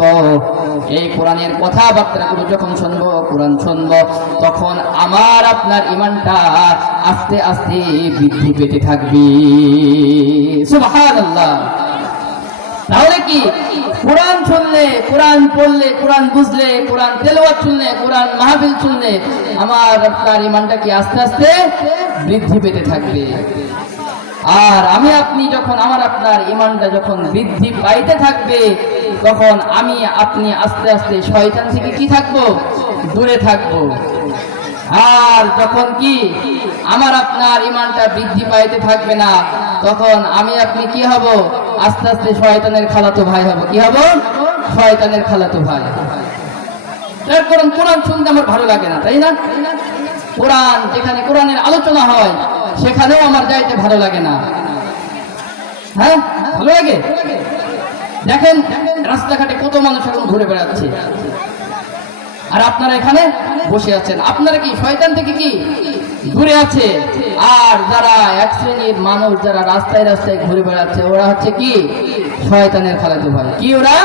এই কোরআনের কথাবার্তাগুলো যখন শুনব, কোরআন শুনব, তখন আমার আপনার ঈমানটা আস্তে আস্তে বৃদ্ধি পেতে থাকবে। সুবহানাল্লাহ। তাহলে কি কোরআন শুনলে, কোরআন পড়লে, কোরআন বুঝলে, কোরআন তেলাওয়াত শুনলে, কোরআন মাহফিল শুনলে আমার আপনার ঈমানটা কি আস্তে আস্তে বৃদ্ধি পেতে থাকবে। আর আমি আপনি যখন আমার আপনার ঈমানটা যখন বৃদ্ধি পাইতে থাকবে, তখন আমি আপনি আস্তে আস্তে শয়তান থেকে কি থাকবো, দূরে থাকবো। আর যখন কি আমার আপনার ঈমানটা বৃদ্ধি পাইতে থাকবে না, তখন আমি আপনি কি হব, আস্তে আস্তে শয়তানের খালাতো ভাই হব। কি হব? শয়তানের খালাতো ভাই। তার কারণ কোরআন শুনতে আমার ভালো লাগে না, তাই না? কোরআন যেখানে কোরআনের আলোচনা হয় সেখানেও আমার যাইতে ভালো লাগে না। হ্যাঁ, ভালো লাগে। দেখেন রাস্তাঘাটে কত মানুষ এখন ঘুরে বেড়াচ্ছে, আর আপনারা এখানে বসে আছেন। আপনারা কি শয়তান থেকে কি দূরে আছে? আর যারা 1 শ্রেণীর মানুষ যারা রাস্তায় রাস্তায় ঘুরে বেড়াচ্ছে, ওরা হচ্ছে কি শয়তানের খালাতো ভাই। কি ওরা?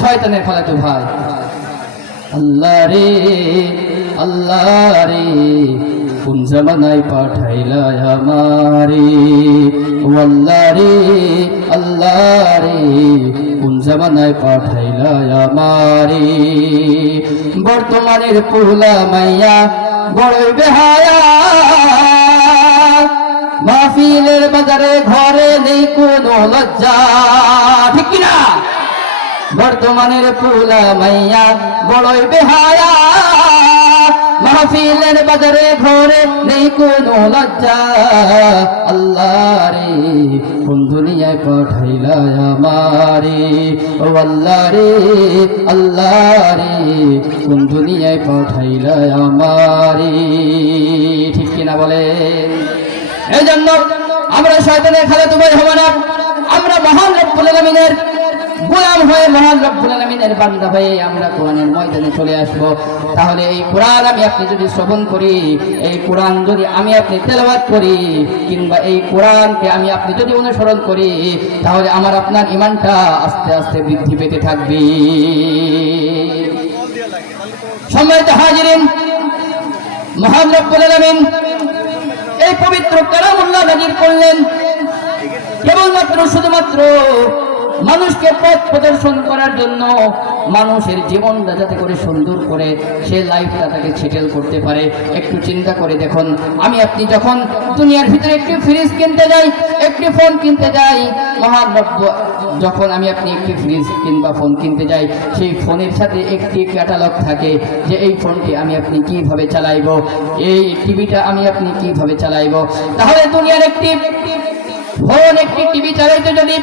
শয়তানের খালাতো ভাই। আল্লাহ রে, আল্লাহ রে, কোন জামানায় পাঠাইলা আমারে, ও আল্লাহ রে, আল্লাহ রে, কোন জামানায় পাঠাইলা আমারে। বর্তমানের পুলা মাইয়া বড়ই বেহায়া, মাহফিলের বাজারে ঘরে নেই কোনো লজ্জা। ঠিক কিনা? বর্তমানের পুলা মাইয়া বড়ই বেহায়া, মাহফিলের বাজারে ঘরে নেই কোনো লজ্জা। আল্লাহ রে, কোন দুনিয়ায় পাঠাইলা আমারে, ও আল্লাহ রে, আল্লাহ রে, কোন দুনিয়ায় পাঠাইলা আমারে। ঠিক কিনা বলেন? এই জন্য আমরা শয়তানের খালাতো ভাই হব না, আমরা মহান রব্বুল আলামিনের গোলাম হয়ে, মহান রব্বুল আলামিনের বান্দা হয়ে আমরা কোরআনের ময়দানে চলে আসব। তাহলে এই কোরআন আমি আপনি যদি শ্রবণ করি, এই কোরআন যদি আমি আপনি তেলাওয়াত করি, কিংবা এই কোরআনকে আমি আপনি যদি অনুসরণ করি, তাহলে আমার আপনার ঈমানটা আস্তে আস্তে বৃদ্ধি পেতে থাকবে। সম্মানিত হাজিরিন, মহান রব্বুল আলামিন এই পবিত্র কালামুল্লাহ নাযিল করলেন কেবলমাত্র শুধুমাত্র মানুষকে পথ প্রদর্শন করার জন্য, মানুষের জীবনটা যাতে করে সুন্দর করে সে লাইফটা তাকে সেটেল করতে পারে। একটু চিন্তা করে দেখুন, আমি আপনি যখন দুনিয়ার ভিতরে একটি ফ্রিজ কিনতে যাই, একটি ফোন কিনতে যাই, মহান রব্ব যখন আমি আপনি একটি ফ্রিজ কিংবা ফোন কিনতে যাই, সেই ফোনের সাথে একটি ক্যাটালগ থাকে যে এই ফোনটি আমি আপনি কিভাবে চালাইব, এই টিভিটা আমি আপনি কিভাবে চালাইব। তাহলে দুনিয়ার একটি ফোন একটি টিভি চালাইতে যদি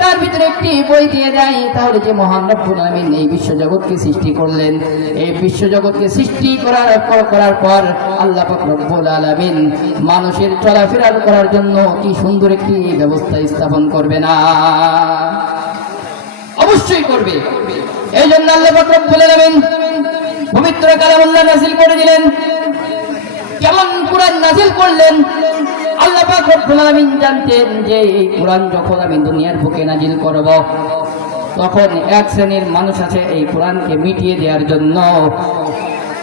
তার ভিতরে একটি বই দিয়ে দেয়, তাহলে যে মহান রব্বুল আলামিন এই বিশ্বজগৎকে সৃষ্টি করলেন, এই বিশ্বজগৎকে সৃষ্টি করার পর আল্লাহ পাক রব্বুল আলামিন মানুষের চলাফেরা করার জন্য কি সুন্দর একটি ব্যবস্থা স্থাপন করবে না? অবশ্যই করবে। এই জন্য আল্লাহ পাক রব্বুল আলামিন পবিত্র কালামুল্লাহ নাযিল করে দিলেন। কেমন কুরআন নাযিল করলেন? আল্লাহ পাক রব্বুল আলামিন জানতেন যে এই কুরআন যখন আমি দুনিয়ার বুকে নাযিল করব, তখন এক শ্রেণীর মানুষ আছে এই কোরআনকে মিটিয়ে দেওয়ার জন্য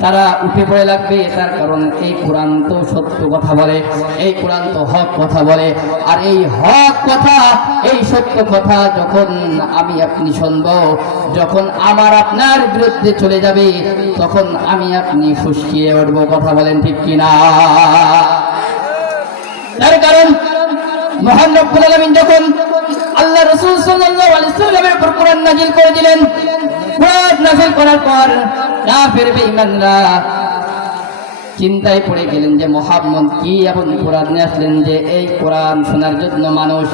তারা উঠে পড়ে লাগবে। তার কারণ এই কোরআন তো সত্য কথা বলে, এই কোরআন তো হক কথা বলে। আর এই হক কথা, এই সত্য কথা যখন আমি আপনি শুনব, যখন আমার আপনার বিরুদ্ধে চলে যাবে, তখন আমি আপনি ফুসকিয়ে উঠব। কথা বলেন ঠিক কিনা? তার কারণ মহান রব্বুল আলামিন যখন আল্লাহ রাসূল সাল্লাল্লাহু আলাইহি ওয়াসাল্লামের উপর কোরআন নাযিল করে দিলেন, কোরআন নাযিল করার পর কাফের বেঈমানরা চিন্তায় পড়ে গেলেন যে মুহাম্মদ কি এমন কোরআন নিয়ে আসলেন যে এই কোরআন শোনার জন্য মানুষ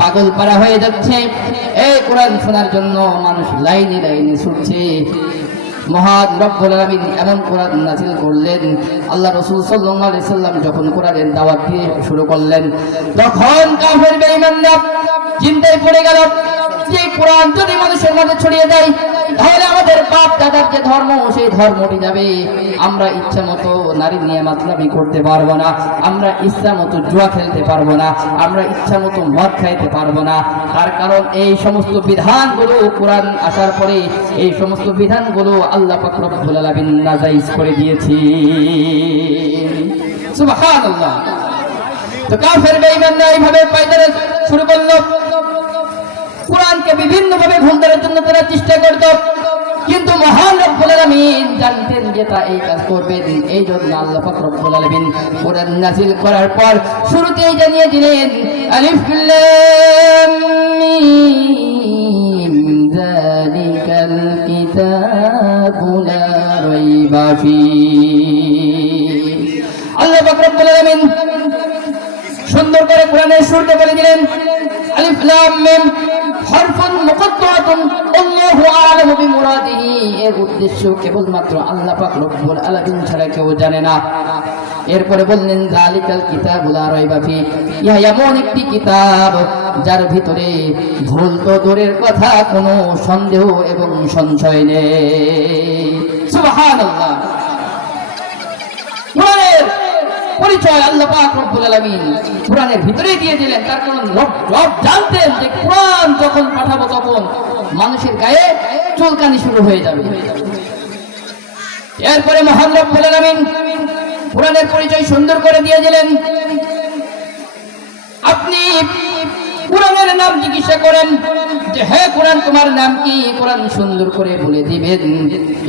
পাগল পারা হয়ে যাচ্ছে, এই কোরআন শোনার জন্য মানুষ লাইনে লাইনে ছুটছে। মহান রব্বুল আলামিন এমন কোরআন নাযিল করলেন, আল্লাহ রাসূল সাল্লাল্লাহু আলাইহি সাল্লাম যখন কোরআনের দাওয়াত দিয়ে শুরু করলেন, তখন কাফের বেঈমানরা চিন্তায় পড়ে গেল যে কোরআন যদি মানুষের মধ্যে ছড়িয়ে দেয়, তাহলে আমাদের বাপ দাদার যে ধর্ম, সেই ধর্মটি যাবে। আমরা ইচ্ছা মতো নারী নিয়ে মাতলামি করতে পারবো না, আমরা ইচ্ছা মতো জুয়া খেলতে পারবো না, আমরা ইচ্ছা মতো মদ খাইতে পারবো না। তার কারণ এই সমস্ত বিধানগুলো কোরআন আসার পরে এই সমস্ত বিধানগুলো আল্লাহ পাক রব্বুল আলামিন নাজাইজ করে দিয়েছি। সুবহানাল্লাহ। তো কাফের বেঈমানরা এইভাবে পায়তারা শুরু করলো, কোরআনকে বিভিন্ন ভাবে ভুলবার জন্য তারা চেষ্টা করত। কিন্তু মহান রব্বুল আলামিন জানতেন যে তা এই কাজ করবে। এই জন্য আল্লাহ পাক রব্বুল আলামিন কোরআন নাযিল করার পর শুরুতেই জানিয়ে দিলেন, আলিফ লাম মিম যালিকাল কিতাবু লা রাইবা ফীহি। আল্লাহ পাক রব্বুল আলামিন সুন্দর করে কোরআনের শুরুতে বলে দিলেন, আলিফ লাম মিম হারফুন মুকাত্তাআতুন আল্লাহু আ'লামু বিমুরাদিহি। এর উদ্দেশ্য কেবলমাত্র আল্লাহ পাক রব্বুল আলামিন ছাড়া কেউ জানে না। এরপরে বললেন, যালিকাল কিতাবু লা রাইবা ফীহি, ইহা এমন একটি কিতাব যার ভিতরে ভুল তো দূরের কথা, কোনো সন্দেহ এবং সংশয় নেই। সুবহানাল্লাহ। কোরআনের পরিচয় আল্লাহ পাক রব্বুল আলামিন কোরআনের ভিতরে দিয়ে দিলেন। তার কারণ রব জানতেন যে কোরআন যখন পাঠাবো তখন মানুষের গায়ে চুলকানি শুরু হয়ে যাবে। এরপরে মহান রব্বুল আলামিন কোরআনের পরিচয় সুন্দর করে দিয়ে দিলেন। আপনি কোরআনের নাম জিজ্ঞাসা করেন যে হে কোরআন তোমার নাম কি? কোরআন সুন্দর করে বলে দিবেন,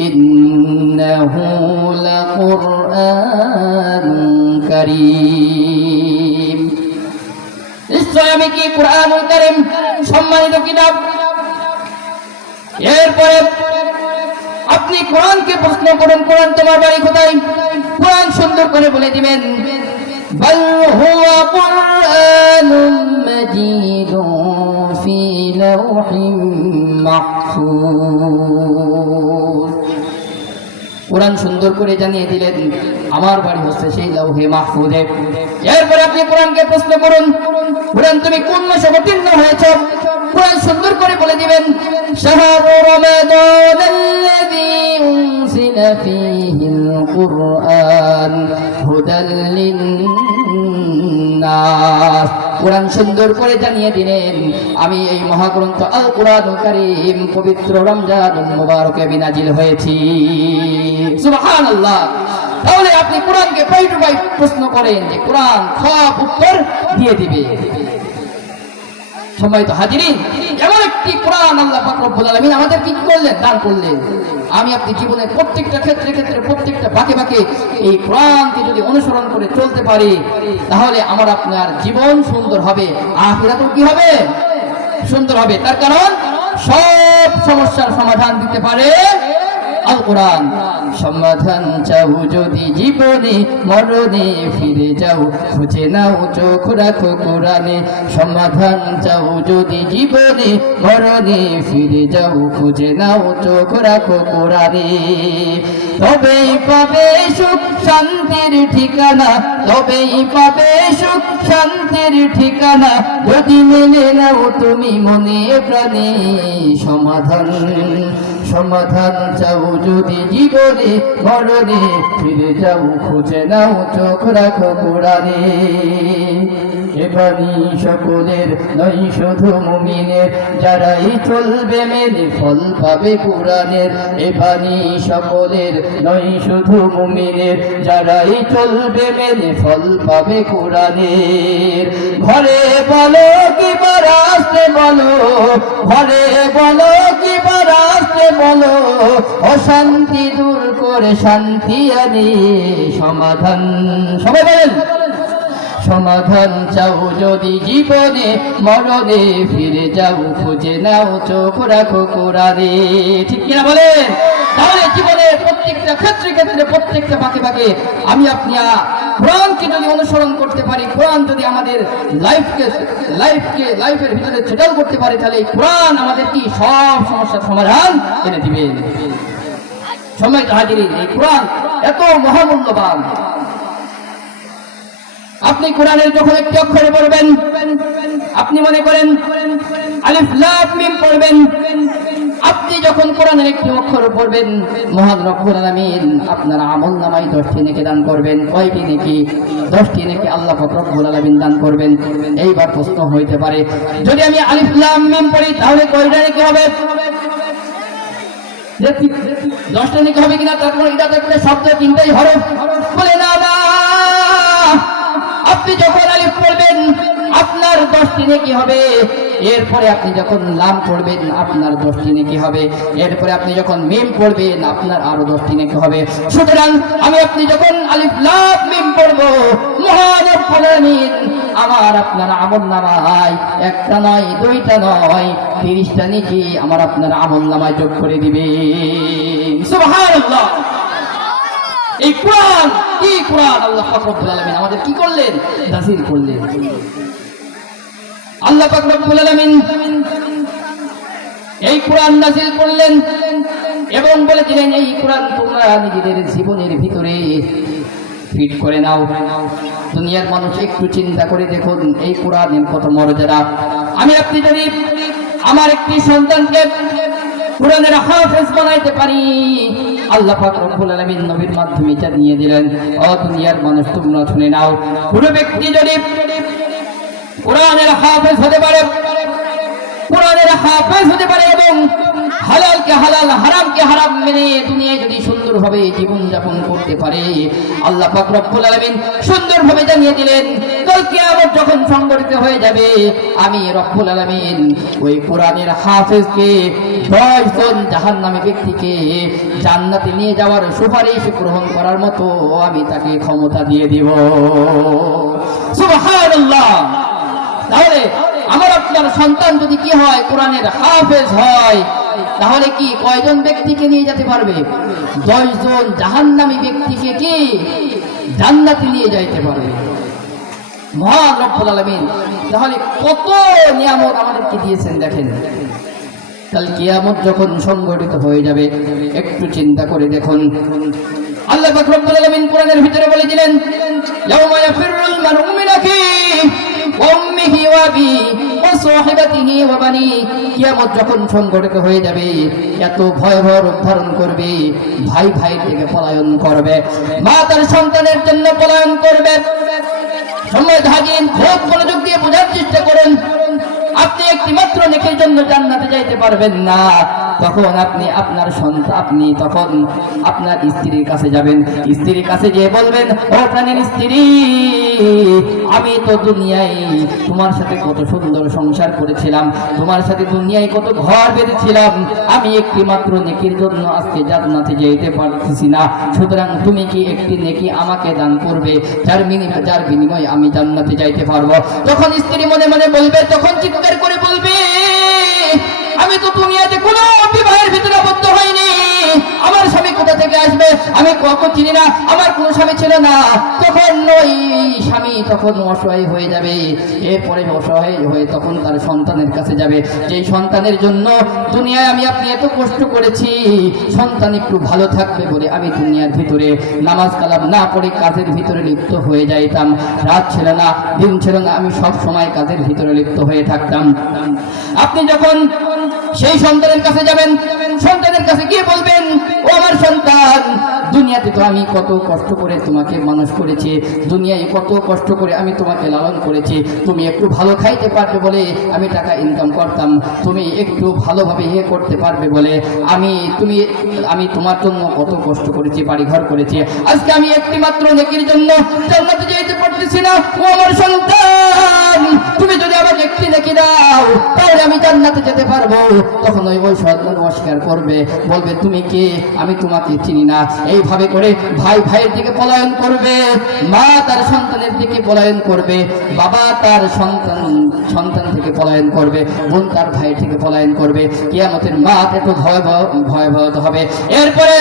ইন্নাহু লাকুরআনুন কারীম। নিশ্চয় আমি কি কুরআনুল কারীম, সম্মানিত কিতাব। এরপরে আপনি কোরআনকে প্রশ্ন করুন, কোরআন তোমার বাড়ি কোথায়? কোরআন সুন্দর করে বলে দিবেন, বাল হুয়া কুরআনুম মাজিদুন ফি লাওহিম মাহফুজ। কোরআন সুন্দর করে জানিয়ে দিলেন আমার বাড়ি হচ্ছে সেই লাউহে মাহফুজে। এরপর আপনি কোরআনকে প্রশ্ন করুন, কোরআন তুমি কোন মাসে অবতীর্ণ হয়েছো? কোরআন সুন্দর করে বলে দিবেন, শাহরু রমাদানাল্লাযী উনজিলা ফীহিল কুরআন হুদাল লিন্নাস। কোরআন সুন্দর করে জানিয়ে দিলেন আমি এই মহাগ্রন্থ আল কুরআনুল কারীম পবিত্র রমজানুল মুবারকে বিনাজিল হয়েছি। সুবহানাল্লাহ। তাহলে আপনি কোরআনকে পয়েন্ট টু পয়েন্ট প্রশ্ন করেন যে কোরআন সব উত্তর দিয়ে দিবে। সম্মানিত হাজিরিন, এমন একটি কোরআন আল্লাহ পাক রব্বুল আলামিন আমাদের কি করলেন? দান করলেন। আমি আপনি জীবনের প্রত্যেকটা ক্ষেত্রে প্রত্যেকটা বাঁকে বাঁকে এই কোরআনকে যদি অনুসরণ করে চলতে পারি, তাহলে আমার আপনার জীবন সুন্দর হবে, আখিরাতও কি হবে? সুন্দর হবে। তার কারণ সব সমস্যার সমাধান দিতে পারে আল কোরআন। সমাধান চাও যদি জীবনে মরণে ফিরে যাও খুঁজে নাও চোখ রাখো কোরআনে। সমাধান চাও যদি জীবনে মরণে ফিরে যাও খুঁজে নাও চোখ রাখো কোরআনে। তবেই পাবে সুখ শান্তির ঠিকানা, তবেই পাবে সুখ শান্তির ঠিকানা, যদি মেনে নাও তুমি মনে প্রাণে। সমাধান সমাধান চাও যদি জীবনে মরণে ফিরে যাও খুঁজে নাও চোখ রাখো কোরআনে। এবারই সকলের নয় শুধু মুমিনের, যারাই চলবে মেনে ফল পাবে কোরআনের। এবারই সকলের নয় শুধু মুমিনের, যারাই চলবে মেনে ফল পাবে কোরআনের। ঘরে বলো কি রাস্তে বলো, ঘরে বলো কি রাস্তে বলো, অশান্তি দূর করে শান্তি আনে। সমাধান সবাই বলেন, সমাধান চাও যদি জীবনে মরণে ফিরে যাও খুঁজে নাও চোখ রাখো কোরআনে। ঠিক কিনা বলেন? তাহলে জীবনের প্রত্যেকটা ক্ষেত্রে ক্ষেত্রে প্রত্যেকটা বাঁকে বাঁকে আমি আপনি কোরআনকে যদি অনুসরণ করতে পারি, কোরআন যদি আমাদের লাইফের ভিতরে সেটেল করতে পারে, তাহলে এই কোরআন আমাদের কি সব সমস্যার সমাধান এনে দিবে। সম্মানিত হাজিরিন, এই কোরআন এত মহামূল্যবান। আপনি কোরআনের যখন একটি অক্ষরে পড়বেন, আপনি মনে করেন আলিফ লাম মিম পড়বেন, আপনি যখন কোরআনের একটি অক্ষর পড়বেন, মহান রব্বুল আলামিন আপনার আমলনামায় 10টি নেকি দান করবেন। কয়টি নেকি? 10টি নেকি আল্লাহ পাক রব্বুল আলামিন দান করবেন। এইবার প্রশ্ন হইতে পারে, যদি আমি আলিফ লাম মিম পড়ি তাহলে কয়টা নেকি হবে? 10টা নেকি হবে কিনা? তারপর এটা তো একটা শব্দ, তিনটাই হরফ। বলে না না, আপনি যখন আলিফ পড়বেন আপনার 10টি নেকি হবে। এরপরে আপনি যখন লাম পড়বেন আপনার 10টি নেকি হবে। এরপরে আপনি যখন মিম পড়বেন আপনার আরো 10টি নেকি হবে। সুতরাং আমি আপনি যখন আলিফ লাম মিম পড়ব, মহান রব্বুল আলামিন আমার আপনার আমলনামায় একটা নয়, দুইটা নয়, 30টা নেকি আমার আপনার আমলনামায় যোগ করে দিবে। সুবহানাল্লাহ। এই কোরআন কি? কোরআন আল্লাহ পাক রব্বুল আলামিন আমাদের কি করলেন? নাযিল করলেন। আল্লাহ পাক রব্বুল আলামিন এই কোরআন নাযিল করলেন এবং বলে দিলেন, এই কোরআন তোমরা নিজেদের জীবনের ভিতরে ফিট করে নাও। দুনিয়ার মানুষ একটু চিন্তা করে দেখুন এই কোরআনের কত মর্যাদা। আমি আপনি যদি আমার একটি সন্তানকে কোরআনের হাফেজ বানাইতে পারি, আল্লাহ পাক রব্বুল আলামিন নবীর মাধ্যমে জানিয়ে দিলেন, ও দুনিয়ার মানুষ তোমরা শুনে নাও, কোনো ব্যক্তি যদি কোরআনের হাফেজ হতে পারে, কোরআনের হাফেজ হতে পারে এবং হালালকে হালাল হারামকে হারাম মেনে দুনিয়ায় যদি সুন্দরভাবে জীবন যাপন করতে পারে, আল্লাহ পাক রব্বুল আলামিন সুন্দরভাবে জানিয়ে দিলেন, কাল কিয়ামত যখন সংঘটিত হয়ে যাবে, আমি রব্বুল আলামিন ওই কোরআনের হাফেজকে 10 জন জাহান্নামী ব্যক্তিকে জান্নাতে নিয়ে যাওয়ার সুপারিশ গ্রহণ করার মতো আমি তাকে ক্ষমতা দিয়ে দিব। সুবহানাল্লাহ। তাহলে আমার আপনার সন্তান যদি কি হয়? কোরআনের হাফেজ হয়, তাহলে কি কয়জন ব্যক্তিকে নিয়ে যেতে পারবে? 10 জন জাহান্নামী ব্যক্তিকে কি জান্নাতে নিয়ে যাইতে পারবে। মহান রব্বুল আলামিন তাহলে কত নিয়ামত আমাদেরকে দিয়েছেন দেখেন। কাল কিয়ামত যখন সংঘটিত হয়ে যাবে একটু চিন্তা করে দেখুন। আল্লাহ পাক রব্বুল আলামিন কোরআনের ভিতরে বলে দিলেন, ইয়াউমা ইয়াফিরুল মারউ মিন আখিহি ওয়া উম্মিহি ওয়া আবিহি ওয়া সাহিবাতিহি ওয়া বানি। কিয়ামত যখন সংঘটিত হয়ে যাবে এত ভয়াবহ রূপ ধারণ করবে, ভাই ভাই থেকে পলায়ন করবে, মা তার সন্তানের জন্য পলায়ন করবে। সম্মানিত হাজিরিন, খুব মনোযোগ দিয়ে বোঝার চেষ্টা করুন। আপনি একটি মাত্র নেকির জন্য জান্নাতে যাইতে পারবেন না। তখন আপনি আপনার সন্তান, আপনি তখন আপনার স্ত্রীর কাছে যাবেন, স্ত্রীর কাছে গিয়ে বলবেন, ও প্রাণের স্ত্রী, আমি তো দুনিয়ায় তোমার সাথে কত সুন্দর সংসার করেছিলাম, তোমার সাথে দুনিয়ায় কত ঘর বেঁধেছিলাম, আমি একটি মাত্র নেকির জন্য আজকে জান্নাতে যেতে পারতেছি না। সুতরাং তুমি কি একটি নেকি আমাকে দান করবে, যার বিনিময়ে আমি জান্নাতে যাইতে পারবো? তখন স্ত্রী মনে মনে বলবে, তখন চিৎকার করে বলবে, আমি তো দুনিয়াতে কোনো বিবাহের ভিতরে আবদ্ধ হইনি, আমার স্বামী কোথা থেকে আসবে, আমি কখন চিনি না, আমার কোনো স্বামী ছিল না। তখন ওই স্বামী তখন অসহায় হয়ে যাবে, এরপরে অসহায় হয়ে তখন তার সন্তানের কাছে যাবে, যেই সন্তানের জন্য দুনিয়ায় আমি আপনি এত কষ্ট করেছি, সন্তান একটু ভালো থাকবে বলে আমি দুনিয়ার ভিতরে নামাজ কালাম না পড়ে কাজের ভিতরে লিপ্ত হয়ে যাইতাম। রাত ছিল না, দিন ছিল না, আমি সব সময় কাজের ভিতরে লিপ্ত হয়ে থাকতাম। আপনি যখন সেই সন্তানের কাছে যাবেন, সন্তানের কাছে গিয়ে বলবেন, ও আমার সন্তান, দুনিয়াতে তো আমি কত কষ্ট করে তোমাকে মানুষ করেছি, দুনিয়ায় কত কষ্ট করে আমি তোমাকে লালন করেছি, তুমি একটু ভালো খাইতে পারবে বলে আমি টাকা ইনকাম করতাম, তুমি একটু ভালোভাবে ইয়ে করতে পারবে বলে আমি তোমার জন্য কত কষ্ট করেছি, বাড়িঘর করেছি, আজকে আমি একটি মাত্র নেকির জন্য জান্নাতে যেতে পারতেছি না। ও আমার সন্তান, তুমি যদি আমাকে একটি নেকি দাও তাহলে আমি জান্নাতে যেতে পারবো। তখন ওই সন্তান অস্বীকার করবে, বলবে তুমি কে, আমি তোমাকে চিনি না। এইভাবে করে ভাই ভাইয়ের দিকে পলায়ন করবে, মা তার সন্তানের দিকে পলায়ন করবে, বাবা তার সন্তান থেকে পলায়ন করবে, বোন তার ভাই থেকে পলায়ন করবে। কিয়ামতের মাঠ একটু ভয়াবহ হবে। এরপরে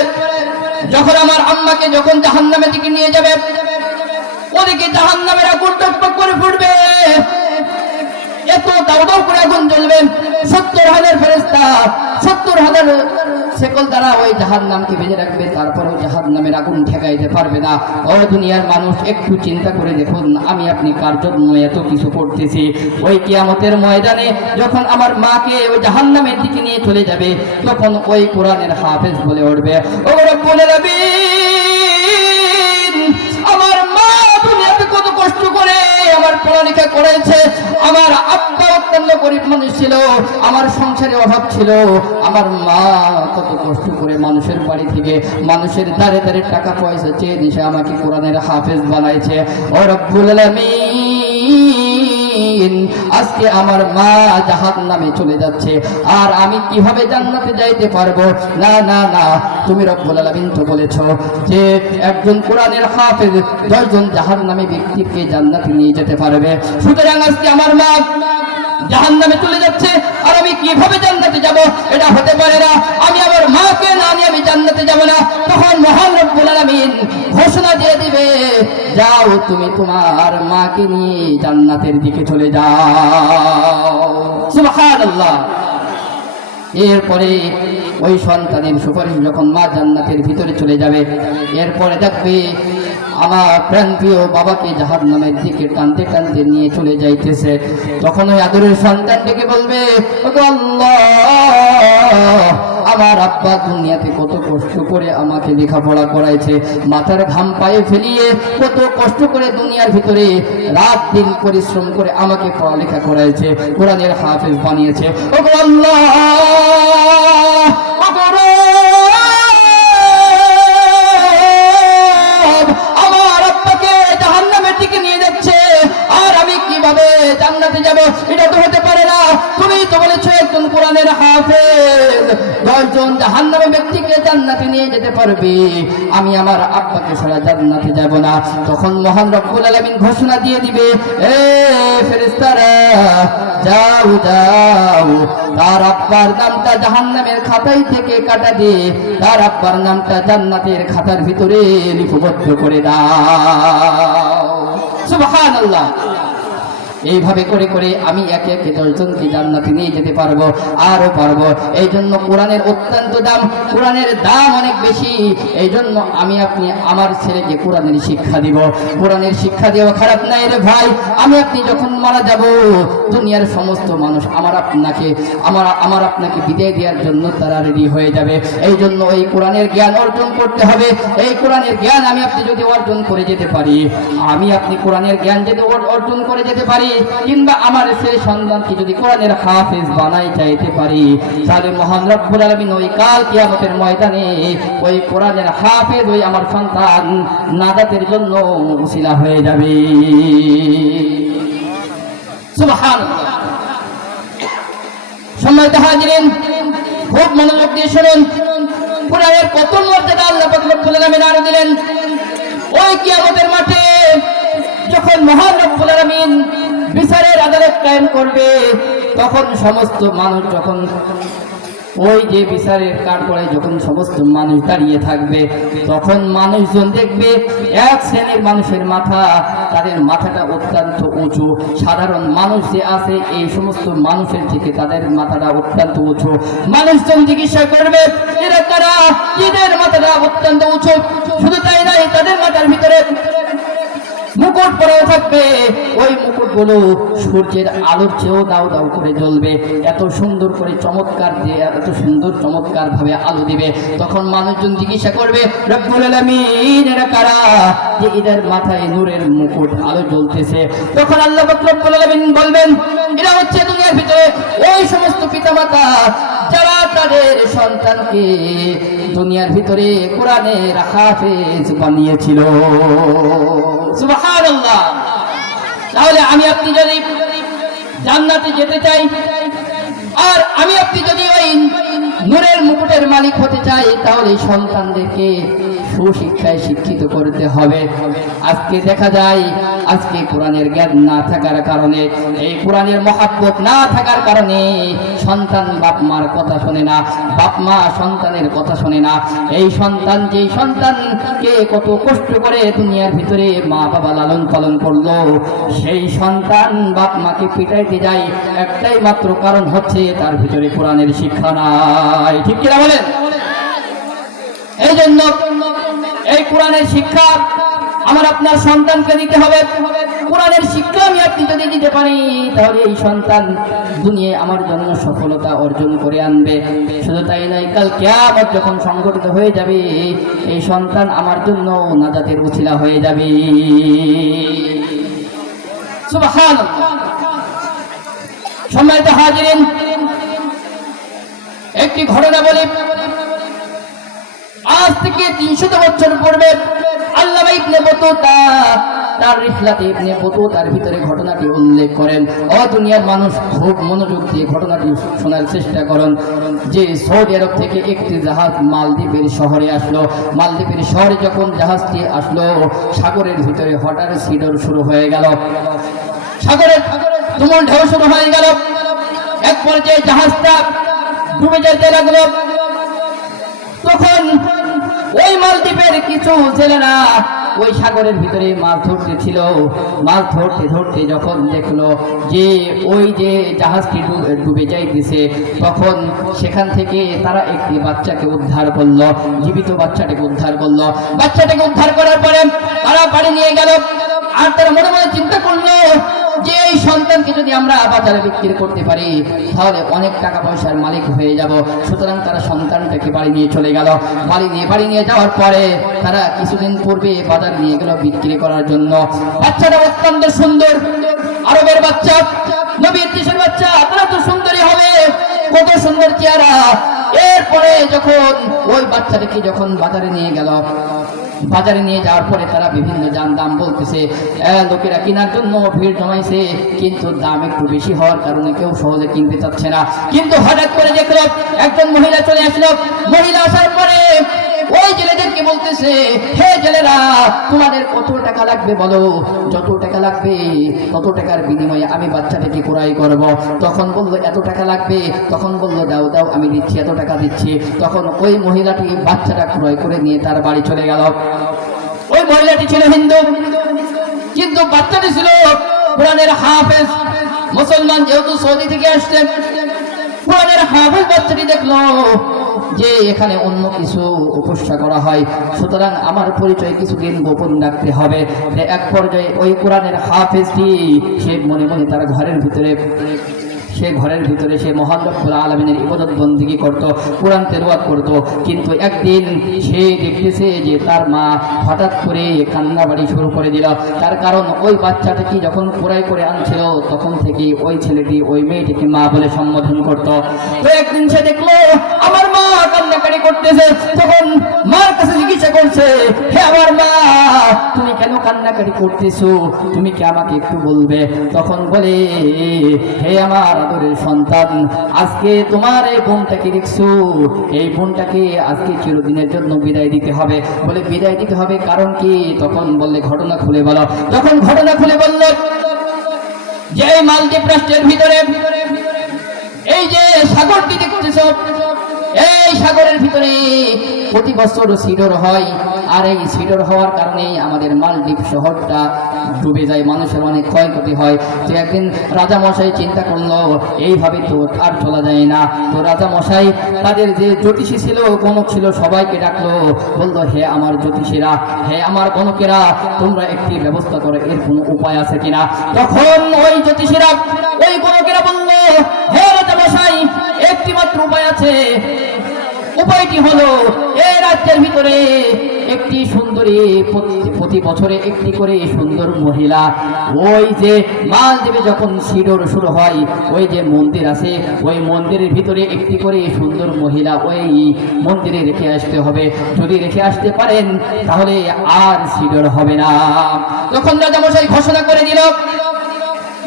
যখন আমার আম্মাকে যখন জাহান্নামের দিকে নিয়ে যাবে, ওদিকে জাহান্নামের আগুন টকটক করে ফুটবে, এত দাউ দাউ করে আগুন জ্বলবে, 70,000 ফেরেশতা 70,000 শেকল দ্বারা ওই জাহান্নামকে বেঁধে রাখবে, তারপরেও জাহান্নামের আগুন ঠেকাইতে পারবে না। ও দুনিয়ার মানুষ, একটু চিন্তা করে দেখুন, আমি আপনি কার জন্য এত কিছু করতেছি। ওই কিয়ামতের ময়দানে যখন আমার মাকে ওই জাহান্নামের দিকে নিয়ে চলে যাবে, তখন ওই কোরআনের হাফেজ বলে উঠবে, ও রব্বুল আলামিন, আমার মা দুনিয়াতে কত কষ্ট করে আমার পড়ালেখা করেছে, আমার আব্বা অত্যন্ত গরিব মানুষ ছিল, আমার সংসারে অভাব ছিল, আমার মা কত কষ্ট করে মানুষের বাড়ি থেকে মানুষের দ্বারে দ্বারে টাকা পয়সা চেয়ে নিয়ে আমাকে কোরআনের হাফেজ বানাইছে। ও রব্বুল আলামিন, আজকে আমার মা জাহান্নামে চলে যাচ্ছে, আর আমি কিভাবে জান্নাতে যাইতে পারবো? না না না, তুমি রব্বুল আলামিন তো বলেছো যে একজন কোরআনের হাফেজ 10 জন জাহান্নামী ব্যক্তিকে জান্নাতে নিয়ে যেতে পারবে। সুতরাং আজকে আমার মা জাহান্নামে চলে যাচ্ছে, আর আমি কিভাবে জান্নাতে যাব? এটা হতে পারে না, আমি আমার মাকে না নিয়ে আমি জান্নাতে যাব না। তখন মহান রব্বুল আলামিন ঘোষণা দিয়ে দিবে, যাও তুমি তোমার মাকে নিয়ে জান্নাতের দিকে চলে যাও। সুবহানাল্লাহ। এরপরে ওই সন্তানের সুপারিশ যখন মা জান্নাতের ভিতরে চলে যাবে, এরপরে দেখবে আমার প্রাণপ্রিয় বাবাকে জাহান্নামের দিকে টানতে টানতে নিয়ে চলে যাইতেছে। তখন ওই আদরের সন্তানটিকে বলবে, ওগো আল্লাহ, আমার আব্বা দুনিয়াতে কত কষ্ট করে আমাকে লেখাপড়া করাইছে, মাথার ঘাম পায়ে ফেলিয়ে কত কষ্ট করে দুনিয়ার ভিতরে রাত দিন পরিশ্রম করে আমাকে পড়ালেখা করাইছে, কোরআনের হাফেজ বানিয়েছে। ওগো আল্লাহ, আমার আব্বাকে জাহান্নামের দিকে নিয়ে যাচ্ছে, আর আমি কিভাবে জান্নাতে যাব? এটা তো হতে পারে না। তুমি তো বলেছো একজন কোরআনের হাফেজ 10 জন জাহান্নামী ব্যক্তিকে জান্নাতে নিয়ে যেতে পারবে, আমি আমার আব্বাকে ছাড়া জান্নাতে যাব না। তখন মহান রব্বুল আলামিন ঘোষণা দিয়ে দিবে, এ ফেরেশতারা, যাও যাও, তার আব্বার নামটা জাহান্নামের খাতায় থেকে কাটা দিয়ে তার আব্বার নামটা জান্নাতের খাতার ভিতরে লিপিবদ্ধ করে দাও। সুবহানাল্লাহ। এইভাবে করে করে আমি একে একে 10 জনকে জান্নাতে নিয়ে যেতে পারবো, আরো পারবো। এই জন্য কোরআনের অত্যন্ত দাম, কোরআনের দাম অনেক বেশি। এই জন্য আমি আপনি আমার ছেলেকে কোরআনের শিক্ষা দিব। কোরআনের শিক্ষা দেওয়া খারাপ নাই রে ভাই। আমি আপনি যখন মারা যাব, দুনিয়ার সমস্ত মানুষ আমার আপনাকে বিদায় দেওয়ার জন্য তারা রেডি হয়ে যাবে। এই জন্য এই কোরআনের জ্ঞান অর্জন করতে হবে। এই কোরআনের জ্ঞান আমি আপনি যদি অর্জন করে যেতে পারি, আমি আপনি কোরআনের জ্ঞান যদি অর্জন করে যেতে পারি, কিংবা আমার সেই সন্তানকে যদি কোরআনের হাফেজ বানাই চাইতে পারি, তাহলে মহান রব্বুল আলামিন ওই কাল কিয়ামতের ময়দানে ওই কোরআনের হাফেজ ওই আমার সন্তান নাজাতের জন্য উসিলা হয়ে যাবে। সুবহানাল্লাহ। সম্মানিত হাজিরিন, খুব মনোযোগ দিয়ে শুনুন, কোরআনের কত মর্যাদা আল্লাহ পাক রব্বুল আলামিন আরো দিলেন। ওই কিয়ামতের মাঠে যখন মহান রব্বুল আলামিন বিচারের আদালত কায়েম করবে, তখন সমস্ত মানুষ যখন ওই যে বিচারের কাঠগড়ায় যখন সমস্ত মানুষ দাঁড়িয়ে থাকবে, তখন মানুষজন দেখবে এক শ্রেণীর মানুষের মাথা, তাদের মাথাটা অত্যন্ত উঁচু। সাধারণ মানুষ যে আছে এই সমস্ত মানুষের থেকে তাদের মাথাটা অত্যন্ত উঁচু। মানুষজন জিজ্ঞাসা করবে এরা কারা, এদের মাথাটা অত্যন্ত উঁচু। শুধু তাই নয়, তাদের মাথার ভিতরে মুকুট পরে থাকবে, ওই মুকুটগুলো সূর্যের আলোর চেয়েও দাও দাও করে জ্বলবে, এত সুন্দর করে চমৎকার দিয়ে, এত সুন্দর চমৎকার ভাবে আলো দিবে। তখন মানুষজন জিজ্ঞাসা করবে রব্বুল আলামিন এরা কারা, যে এদের মাথায় নূরের মুকুট আলো জ্বলতেছে। তখন আল্লাহ পাক রব্বুল আলামিন বলবেন এরা হচ্ছে দুনিয়ার ভিতরে ওই সমস্ত পিতামাতা যারা তাদের সন্তানকে দুনিয়ার ভিতরে কোরআনের হাফেজ বানিয়েছিল। সুবহানাল্লাহ। তাহলে আমি আপনি যদি জান্নাতে যেতে চাই, আর আমি আপনি যদি ওই নূরের মুকুটের মালিক হতে চাই, তাহলে সন্তানদেরকে সুশিক্ষায় শিক্ষিত করতে হবে। আজকে দেখা যায় আজকে কোরআনের জ্ঞান না থাকার কারণে, এই কোরআনের মহাব্বত না থাকার কারণে সন্তান বাপ মার কথা শোনে না, বাপ মা সন্তানের কথা শোনে না। এই সন্তান, যেই সন্তানকে কত কষ্ট করে দুনিয়ার ভিতরে মা বাবা লালন পালন করলো, সেই সন্তান বাপ মাকে পিটাইতে যায় একটাই মাত্র কারণ হচ্ছে তার ভিতরে কোরআনের শিক্ষা নাই। ঠিক কিনা বলেন? এই জন্য এই কোরআনের শিক্ষা আমার আপনার সন্তানকে দিতে হবে। কোরআনের শিক্ষা আমি আপনি যদি দিতে পারি, তাহলে এই সন্তান দুনিয়ায় আমার জন্য সফলতা অর্জন করে আনবে। শুধু তাই নয়, কাল কিয়ামত যখন সংগঠিত হয়ে যাবে, এই সন্তান আমার জন্য নাজাতের উছিলা হয়ে যাবে। সুবহানাল্লাহ। সম্মানিত হাজিরিন, একটি ঘটনা বলি। আজ থেকে 300 বছর পূর্বে আল্লামা ইবনে বতুতা তার রিহলাতে ইবনে বতুতার ভিতরে ঘটনাটি উল্লেখ করেন। ও দুনিয়ার মানুষ, খুব মনোযোগ দিয়ে ঘটনাটি শোনার চেষ্টা করুন। যে সৌদি আরব থেকে একটি জাহাজ মালদ্বীপের শহরে আসলো। মালদ্বীপের শহরে যখন জাহাজটি আসলো, সাগরের ভিতরে হঠাৎ সিডর শুরু হয়ে গেল, সাগরের তুমুল ঢেউ শুরু হয়ে গেল। এক পর্যায়ে জাহাজটা ডুবে যেতে লাগলো। তখন ওই মালদ্বীপের কিছু ছেলেরা ওই সাগরের ভিতরে মাছ ধরতে ছিল। মাছ ধরতে ধরতে যখন দেখলো যে ওই যে জাহাজটি ডুবে যাইতেছে, তখন সেখান থেকে তারা একটি বাচ্চাকে উদ্ধার করলো, জীবিত বাচ্চাটাকে উদ্ধার করলো। বাচ্চাটাকে উদ্ধার করার পরে তারা বাড়ি নিয়ে গেল। আর তারা মনে মনে চিন্তা করলো যে এই সন্তানকে যদি আমরা বাজারে বিক্রি করতে পারি, তাহলে অনেক টাকা পয়সার মালিক হয়ে যাব। সুতরাং তারা সন্তানটাকে বাড়ি নিয়ে চলে গেল। বাড়ি নিয়ে যাওয়ার পরে তারা কিছুদিন পূর্বে বাজার নিয়ে গেল বিক্রি করার জন্য। বাচ্চাটা অত্যন্ত সুন্দর, আরবের বাচ্চা, নবীর দেশের বাচ্চা, তারা তো সুন্দরী হবে, কত সুন্দর চেহারা। এরপরে যখন ওই বাচ্চাটাকে যখন বাজারে নিয়ে গেল, বাজারে নিয়ে যাওয়ার পরে তারা বিভিন্ন দাম বলতেছে, লোকেরা কেনার জন্য ভিড় জমাইছে, কিন্তু দাম একটু বেশি হওয়ার কারণে কেউ সহজে কিনতে চাচ্ছে না। কিন্তু হঠাৎ করে দেখলো একজন মহিলা চলে আসলো। মহিলা আসার পরে ওই জেলেদেরকে বলতেছে, হে জেলেরা, তোমাদের কত টাকা লাগবে বলো, যত টাকা লাগবে তত টাকার বিনিময়ে আমি বাচ্চাটাকে ক্রয় করব। তখন বললো এত টাকা লাগবে। তখন বললো দাও দাও, আমি দিচ্ছি, এত টাকা দিচ্ছি। তখন ওই মহিলাটি বাচ্চাটা ক্রয় করে নিয়ে তার বাড়ি চলে গেল। ওই মহিলাটি ছিল হিন্দু, কিন্তু বাচ্চাটি ছিল কোরআনের হাফেজ, মুসলমান, যেহেতু সৌদি থেকে আসছে। কোরআনের হাফেজ বাচ্চাটি দেখলো যে এখানে অন্য কিছু উপস্যা করা হয়, সুতরাং আমার পরিচয় কিছুদিন গোপন রাখতে হবে। এক পর্যায়ে ওই কোরআনের হাফেজটি সে মনে মনে তার ঘরের ভিতরে সে মহান রব্বুল আলামিনের ইবাদত বন্দেগী করত, কোরআন তেলাওয়াত করত। কিন্তু একদিন সে দেখতেছে যে তার মা হঠাৎ করে কান্নাবাড়ি শুরু করে দিল। তার কারণ ওই বাচ্চাটাকে যখন ক্রয় করে আনছিল, তখন থেকে ওই ছেলেটি ওই মেয়েটিকে মা বলে সম্বোধন করত। তো একদিন সে দেখলো আমার মা কান্নাকাটি করতেছে। তখন মার কাছে জিজ্ঞাসা করছে, হে আমার মা, তুমি কেন কান্নাকাটি করতেছো, তুমি কি আমাকে একটু বলবে? তখন বলে, হে আমার আদরের সন্তান, আজকে তোমার এই বোনটাকে দেখছো, এই বোনটাকে আজকে চিরদিনের জন্য বিদায় দিতে হবে। বলে বিদায় দিতে হবে কারণ কি? তখন বললে ঘটনা খুলে বলো। তখন ঘটনা খুলে বলল যে এই মালদ্বীপ রাষ্ট্রের ভিতরে এই যে সাগরটি দেখতেছ, এই সাগরের ভিতরে প্রতি বছর সিডর হয়, আর এই সিডর হওয়ার কারণে আমাদের মালদ্বীপ শহরটা ডুবে যায়, মানুষের অনেক ক্ষয়ক্ষতি হয়। তো একদিন রাজামশাই চিন্তা করলো এইভাবে তো আর চলা যায় না। তো রাজামশাই তাদের যে জ্যোতিষী ছিল, গণক ছিল, সবাইকে ডাকলো, বললো হে আমার জ্যোতিষীরা, হে আমার গণকেরা, তোমরা একটি ব্যবস্থা করো, এর কোনো উপায় আছে কিনা। তখন ওই জ্যোতিষীরা, ওই গণকেরা বললো হে রাজামশাই, একটি মাত্র উপায় আছে। উপায়টি হলো এই রাজ্যের ভিতরে একটি সুন্দরী, প্রতি বছরে একটি করে সুন্দর মহিলা, ওই যে মালদ্বীপে যখন সিডর শুরু হয়, ওই যে মন্দির আছে, ওই মন্দিরের ভিতরে একটি করে সুন্দর মহিলা ওই মন্দিরে রেখে আসতে হবে। যদি রেখে আসতে পারেন তাহলে আর সিডর হবে না। তখন রাজামশাই ঘোষণা করে দিল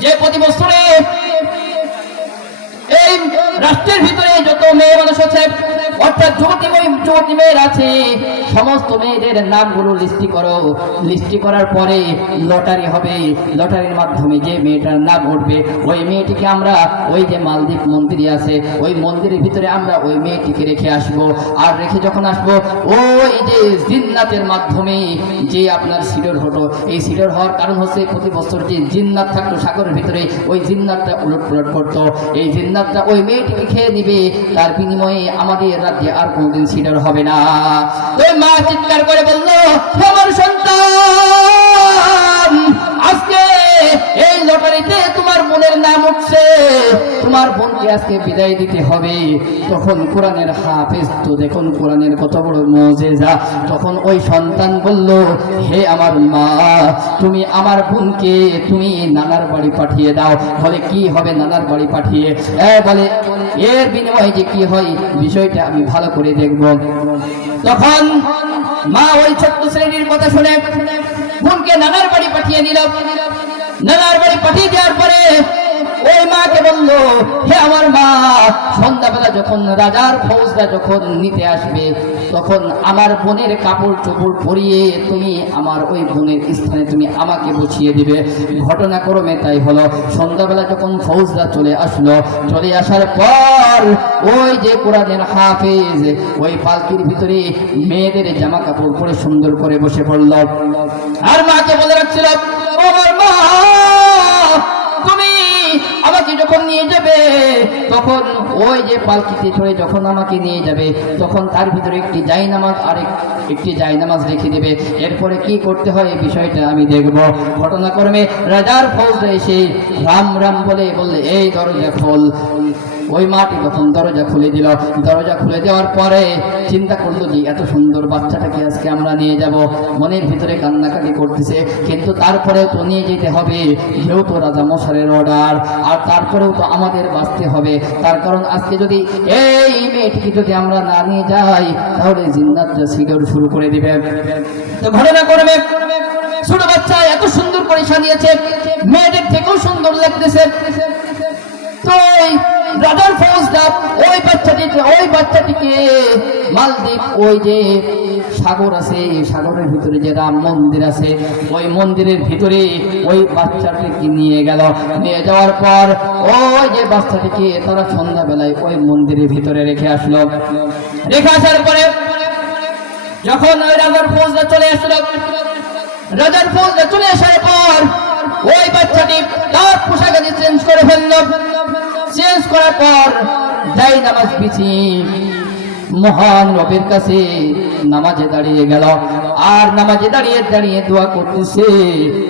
যে প্রতি বছরে এই রাষ্ট্রের ভিতরে যত মেয়ে মানুষ আছে, অর্থাৎ যুবতী মেয়ের আছে, সমস্ত মেয়েদের নামগুলো লিস্টি করো। লিস্টি করার পরে লটারি হবে, লটারির মাধ্যমে যে মেয়েটার নাম উঠবে ওই মেয়েটিকে আমরা ওই যে মালদ্বীপ মন্দিরে আছে ওই মন্দিরের ভিতরে আমরা ওই মেয়েটিকে রেখে আসব। আর রেখে যখন আসবো ওই যে জিন্নাতের মাধ্যমে যে আপনার সিডর হতো, এই সিডর হওয়ার কারণ হচ্ছে প্রতি বছর যে জিন্নাত থাকতো সাগরের ভিতরে, ওই জিন্নাতটা উলট পালট করতো, এই জিন্নাতটা ওই মেয়েটিকে খেয়ে দিবে, তার বিনিময়ে আমাদের রাজ্যে আর কোনদিন সিডর হবে না। ওই মা চিৎকার করে বলল আমার সন্তান, আজকে এই লটারিতে তোমার বোনের নাম উঠছে, তোমার বোনকে আজকে বিদায় দিতে হবে। তখন কোরআনের হাফেজ, তো দেখুন কোরআনের কত বড় মুজিজা। তখন ওই সন্তান বলল হে আমার মা, তুমি আমার বোনকে তুমি নানার বাড়ি পাঠিয়ে দাও। বলে কি হবে নানার বাড়ি পাঠিয়ে? বলে এর বিনিময়ে যে কি হয় বিষয়টা আমি ভালো করে দেখব। তখন মা ওই ছোট্ট শ্রেণীর কথা শুনে বোনকে নানার বাড়ি পাঠিয়ে দিল। নানার বাড়ি পাঠিয়ে দেওয়ার পরে ওই মাকে বলল হে আমার মা, সন্ধ্যাবেলা যখন রাজার ফৌজরা যখন নিতে আসবে তখন আমার বোনের কাপড় চোপড় পরিয়ে তুমি আমার ওই বোনের স্থানে তুমি আমাকে বসিয়ে দিবে। ঘটনাক্রমে তাই হলো। সন্ধ্যাবেলা যখন ফৌজরা চলে আসলো, চলে আসার পর ওই যে কোরআনের হাফেজ ওই পালকির ভিতরে মেয়েদের জামা কাপড় পরে সুন্দর করে বসে পড়ল। আর মাকে বলে রাখছিল ও আমার মা, তুমি আমাকে যখন নিয়ে যাবে তখন ওই যে পালকিতে চড়ে যখন আমাকে নিয়ে যাবে তখন তার ভিতরে একটি জায়নামাজ আর একটি জায়নামাজ রেখে দেবে। এরপরে কি করতে হয় এই বিষয়টা আমি দেখব। ঘটনাক্রমে রাজার ফৌজরা এসে রাম রাম বলে এই দরজা খোল। ওই মাটি তখন দরজা খুলে দিল। দরজা খুলে দেওয়ার পরে চিন্তা করলো যে এত সুন্দর বাচ্চাটাকে আজকে আমরা নিয়ে যাব। মনের ভিতরে কান্নাকাটি করতেছে, কিন্তু তারপরেও তো নিয়ে যেতে হবে, যেহেতু রাজা মশারের অর্ডার, আর তারপরেও তো আমাদের বাঁচতে হবে। তার কারণ আজকে যদি এই মেয়েটিকে যদি আমরা না নিয়ে যাই তাহলে জিন্নাতটা সিডর শুরু করে দিবে। তো ঘটনা করবে ছোট বাচ্চা এত সুন্দর করে সাজিয়েছে, মেয়েদের থেকেও সুন্দর লাগতেছে। তো রাজার ফৌজরা ওই বাচ্চাটিকে মালদ্বীপ ওই যে সাগর আছে, সাগরের ভিতরে যে রাম মন্দির আছে ওই মন্দিরের ভিতরে ওই বাচ্চাটিকে নিয়ে গেল। নিয়ে যাওয়ার পর ওই যে বাচ্চাটিকে তারা সন্ধ্যাবেলায় ওই মন্দিরের ভিতরে রেখে আসলো। রেখে আসার পরে যখন ওই রাজার ফৌজরা চলে আসলো, রাজার ফৌজরা চলে আসার পর ওই বাচ্চাটি তার পোশাক চেঞ্জ করে ফেললো। চেঞ্জ করার পর যাই নামাজ বিছিয়ে মহান রবের কাছে নামাজে দাঁড়িয়ে গেল। আর নামাজে দাঁড়িয়ে দাঁড়িয়ে দোয়া করতেছে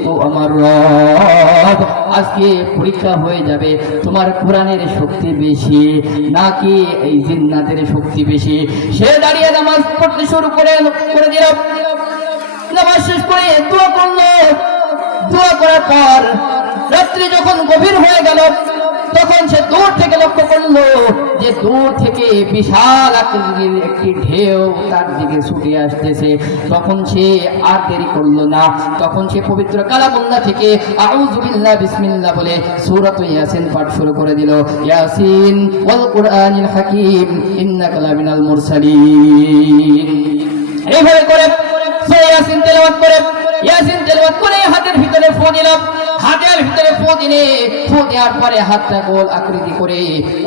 ও আমার রব, আজকে পরীক্ষা হয়ে যাবে তোমার কোরআনের শক্তি বেশি নাকি এই জিন্নাতের শক্তি বেশি। সে দাঁড়িয়ে নামাজ পড়তে শুরু করে দিল। নামাজ শেষ করে দোয়া করলো। দোয়া করার পর রাত্রি যখন গভীর হয়ে গেল তখন সে দূর থেকে লক্ষ্য করলো যে দূর থেকে বিশাল আকৃতির একটি ঢেউ তার দিকে ছুটে আসতেছে। তখন সে আর দেরি করলো না, তখন সে পবিত্র কালামুল্লাহ থেকে আউযু বিল্লাহ বিসমিল্লাহ বলে সূরাত ইয়াসিন পাঠ শুরু করে দিল। ইয়াসিন ওয়াল কুরআনিল হাকীম ইন্নাকা লামিনাল মুরসালিন। এইভাবে করে সে ইয়াসিন তেলাওয়াত করে হাতের ভিতরে ফু দিল। হাতের ভিতরে ফু দিলে ফু ফু দেওয়ার পরে হাতটা গোল আকৃতি করে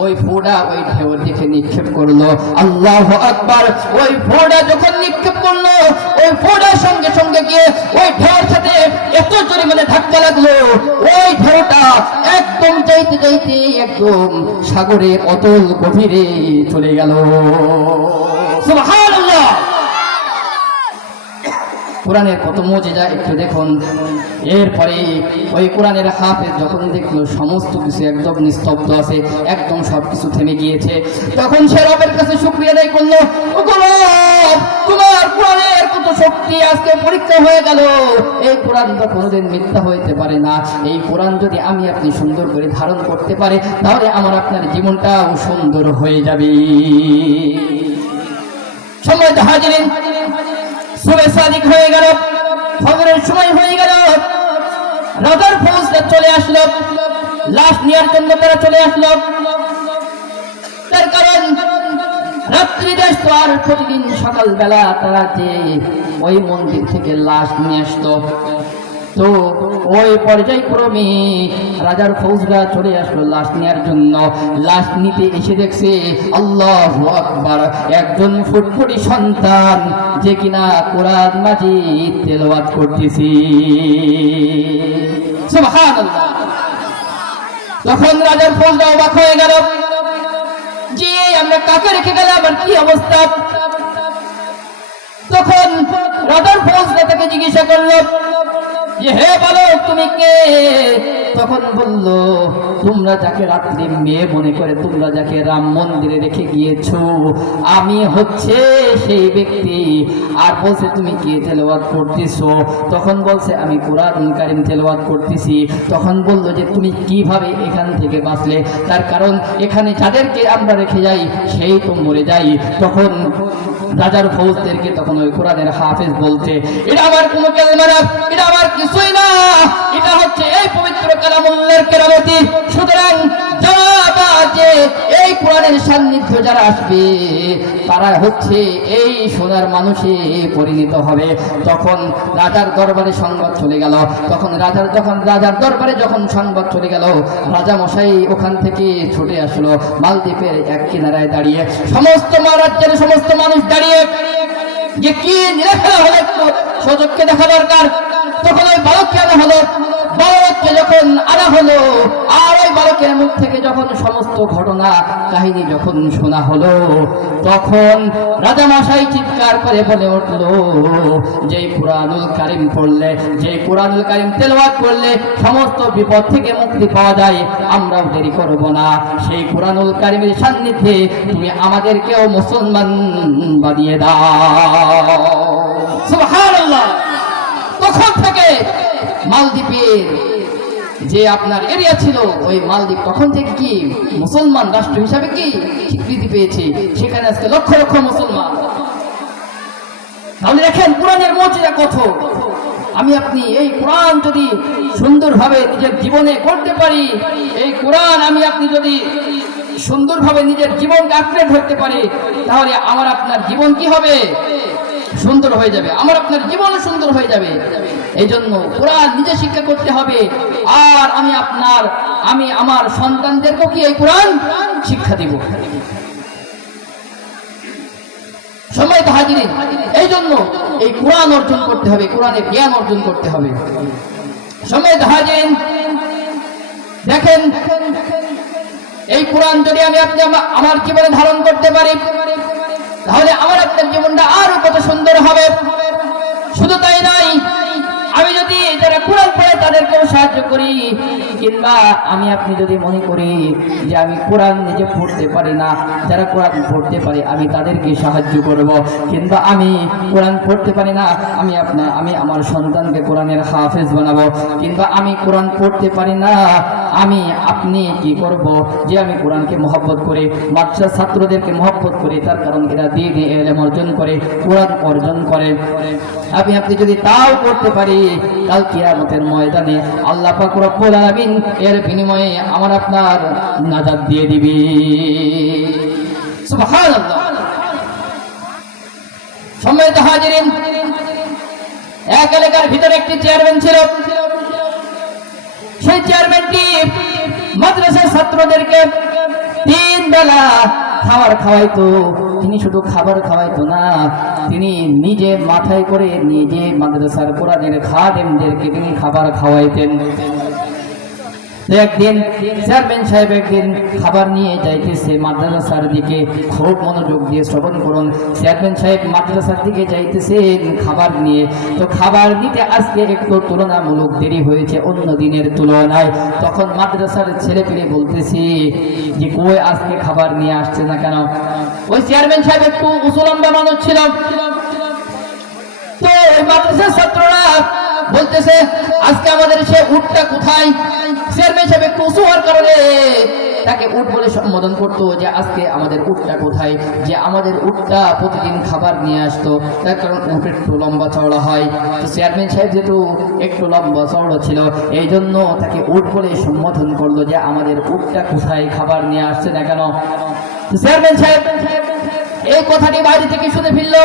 ওই ফোঁটা ওই ঢেউর দিকে নিক্ষেপ করলো। আল্লাহু আকবার। ওই ফোঁটা যখন নিক্ষেপ করলো, ওই ফোঁটার সঙ্গে সঙ্গে গিয়ে ওই ঢেউর সাথে এত জোরে মানে ধাক্কা লাগলো, ওই ঢেউটা একদম যাইতে যাইতে একদম সাগরে অতল গভীরে চলে গেল। সুবহানাল্লাহ। কোরআনের কত মুজিজা একটু দেখুন। এরপরে ওই কোরআনের হাফেজ যখন দেখলো সমস্ত কিছু একদম নিস্তব্ধ আছে, একদম সবকিছু থেমে গিয়েছে, তখন সে রবের কাছে শুকরিয়া আদায় করলো। ও রব, তোমার কোরআনের কত শক্তি, আজকে পরীক্ষা হয়ে গেল। এই কোরআন তো কোনোদিন মিথ্যা হইতে পারে না। এই কোরআন যদি আমি আপনি সুন্দর করে ধারণ করতে পারে, তাহলে আমার আপনার জীবনটাও সুন্দর হয়ে যাবে। সম্মানিত হাজিরিন, সুবে সাদিক হয়ে গেল, ফজরের সময় হয়ে গেল, রাজার ফৌজরা চলে আসলো, লাশ নেওয়ার জন্য তারা চলে আসলো। তার কারণ রাত্রি দেশ তো আর প্রতিদিন সকালবেলা তারা যে ওই মন্দির থেকে লাশ নিয়ে আসতো, তো ওই পর্যায়ক্রমে রাজার ফৌজরা চলে আসলো লাশ নেওয়ার জন্য। লাশ নিতে এসে দেখছে আল্লাহু আকবার, একজন ফুটফুটি সন্তান যে কিনা কোরআন মাজিদ তেলাওয়াত করতেছে। সুবহানাল্লাহ। তখন রাজার ফৌজরা অবাক হয়ে গেল, যে আমরা কাকে রেখে গেলাম, আর কি অবস্থা। তখন রাজার ফৌজরা তাকে জিজ্ঞাসা করলো যে হে বলো তুমি কে। তখন বলল, তোমরা যাকে রাত্রি মেয়ে মনে করে তোমরা যাকে রাম মন্দিরে রেখে গিয়েছো, আমি হচ্ছে সেই ব্যক্তি। আর বলছে তুমি কে তেলাওয়াত করতেছো? তখন বলছে আমি কোরআন কারীম তেলাওয়াত করতেছি। তখন বলল যে তুমি কিভাবে এখান থেকে বাঁচলে? তার কারণ এখানে যাদেরকে আমরা রেখে যাই সেই তো মরে যাই। তখন রাজার ফৌজদেরকে তখন ওই কোরআনের হাফেজ বলছে, এটা আমার কোনো কালেমা না, এটা আমার কিছুই না, এটা হচ্ছে এই পবিত্র কালামুল্লাহর কেরামতি। সুতরাং যারা যে এই কোরআনের সান্নিধ্য যারা আসবে তারা হচ্ছে এই সোনার মানুষে পরিণত হবে। তখন রাজার দরবারে সংবাদ চলে গেল। তখন রাজার দরবারে যখন সংবাদ চলে গেল, রাজা মশাই ওখান থেকে ছুটে আসলো মালদ্বীপের এক কিনারায় দাঁড়িয়ে। সমস্ত রাজ্যের সমস্ত মানুষ দাঁড়িয়ে যে কি নিরাখেলা হলো, একটু সুযোগকে দেখা দরকার। তখন ওই বালককে আনা হলো। বালককে যখন আনা হলো, আর ওই বালকের মুখ থেকে যখন সমস্ত ঘটনা কাহিনী যখন শোনা হলো, তখন রাজামশাই চিৎকার করে বলে উঠল, যে কোরআনুল কারীম পড়লে, যে কোরআনুল কারীম তেলাওয়াত করলে সমস্ত বিপদ থেকে মুক্তি পাওয়া যায়, আমরাও দেরি করব না। সেই কোরআনুল কারীমের সান্নিধ্যে তুমি আমাদেরকেও মুসলমান বানিয়ে দাও। সুবহানাল্লাহ। তখন থেকে মালদ্বীপের যে আপনার এরিয়া ছিল, ওই মালদ্বীপ তখন থেকে কি মুসলমান রাষ্ট্র হিসাবে কি স্বীকৃতি পেয়েছে। সেখানে আজকে লক্ষ লক্ষ মুসলমান। তাহলে দেখেন কোরআনের মর্যাদা কত। আমি আপনি এই কোরআন যদি সুন্দরভাবে নিজের জীবনে করতে পারি, এই কোরআন আমি আপনি যদি সুন্দরভাবে নিজের জীবনকে আঁকড়ে ধরতে পারি, তাহলে আমার আপনার জীবন কি হবে? সুন্দর হয়ে যাবে। আমার আপনার জীবন সুন্দর হয়ে যাবে। এই জন্য কোরআন নিজে শিক্ষা করতে হবে, আর আমি আমার সন্তানদেরকেও কি এই কোরআন শিক্ষা দিব। সম্মানিত হাজিরিন, এই জন্য এই কোরআন অর্জন করতে হবে, কোরআনের জ্ঞান অর্জন করতে হবে। সম্মানিত হাজিরিন, দেখেন এই কোরআন যদি আমি আপনি আমার জীবনে ধারণ করতে পারি, তাহলে আমার আপনার জীবনটা আরো কত সুন্দর হবে। শুধু তাই নয়, আমি যদি যারা কোরআন পড়ে তাদেরকেও সাহায্য করি, কিংবা আমি আপনি যদি মনে করি যে আমি কোরআন নিজে পড়তে পারি না, যারা কোরআন পড়তে পারে আমি তাদেরকে সাহায্য করব, কিংবা আমি কোরআন পড়তে পারি না, আমি আমার সন্তানকে কোরআনের হাফেজ বানাবো, কিংবা আমি কোরআন পড়তে পারি না, আমি আপনি কি করব যে আমি কোরআনকে মহব্বত করে মাদ্রাসা ছাত্রদেরকে মহব্বত করি, তার কারণ এরা দ্বীন ইলম অর্জন করে, কোরআন অর্জন করে। আপনি যদি তাও করতে পারি, কাল কিয়ামতের ময়দানে আল্লাহ পাক রব্বুল আলামিন এর বিনিময়ে আমার আপনার নাজাত দিয়ে দিবে। সুবহানাল্লাহ। সম্মানিত হাজিরিন, এক এলাকার ভিতরে একটি চেয়ারম্যান ছিল। সেই চেয়ারম্যানটি মাদ্রাসার ছাত্রদেরকে 3 বেলা খাবার খাওয়াইতো। তিনি শুধু খাবার খাওয়াইতো না, তিনি নিজে মাথায় করে নিজে মাদ্রাসার কোরআনের খাদেমদেরকে তিনি খাবার খাওয়াইতেন। তো একদিন চেয়ারম্যান সাহেব একদিন খাবার নিয়ে যাইতেছে মাদ্রাসার দিকে, খুব মনোযোগ দিয়ে শ্রবণ করুন। চেয়ারম্যান সাহেব মাদ্রাসার দিকে যাইতেছেন খাবার নিয়ে। তো খাবার নিতে আজকে একটু তুলনামূলক দেরি হয়েছে অন্য দিনের তুলনায়। তখন মাদ্রাসার ছেলেপিলে বলতেছে যে কই আজকে খাবার নিয়ে আসছে না কেন? ওই চেয়ারম্যান সাহেব একটু উঁচু লম্বা মানুষ ছিল। তো ওই মাদ্রাসার ছাত্ররা বলতেছে আজকে আমাদের সে উটটা কোথায়? চেয়ারম্যান সাহেব একটু উঁচু হওয়ার কারণে তাকে উট বলে সম্বোধন করতো, যে আজকে আমাদের উটটা কোথায়, যে আমাদের উটটা প্রতিদিন খাবার নিয়ে আসতো। তার কারণ উট একটু লম্বা চওড়া হয়। তো চেয়ারম্যান সাহেব যেহেতু একটু লম্বা চওড়া ছিল, এই জন্য তাকে উট বলে সম্বোধন করলো, যে আমাদের উটটা কোথায়, খাবার নিয়ে আসছে না কেন? চেয়ারম্যান সাহেব এই কথাটি বাইরে থেকে শুনে ফিরল।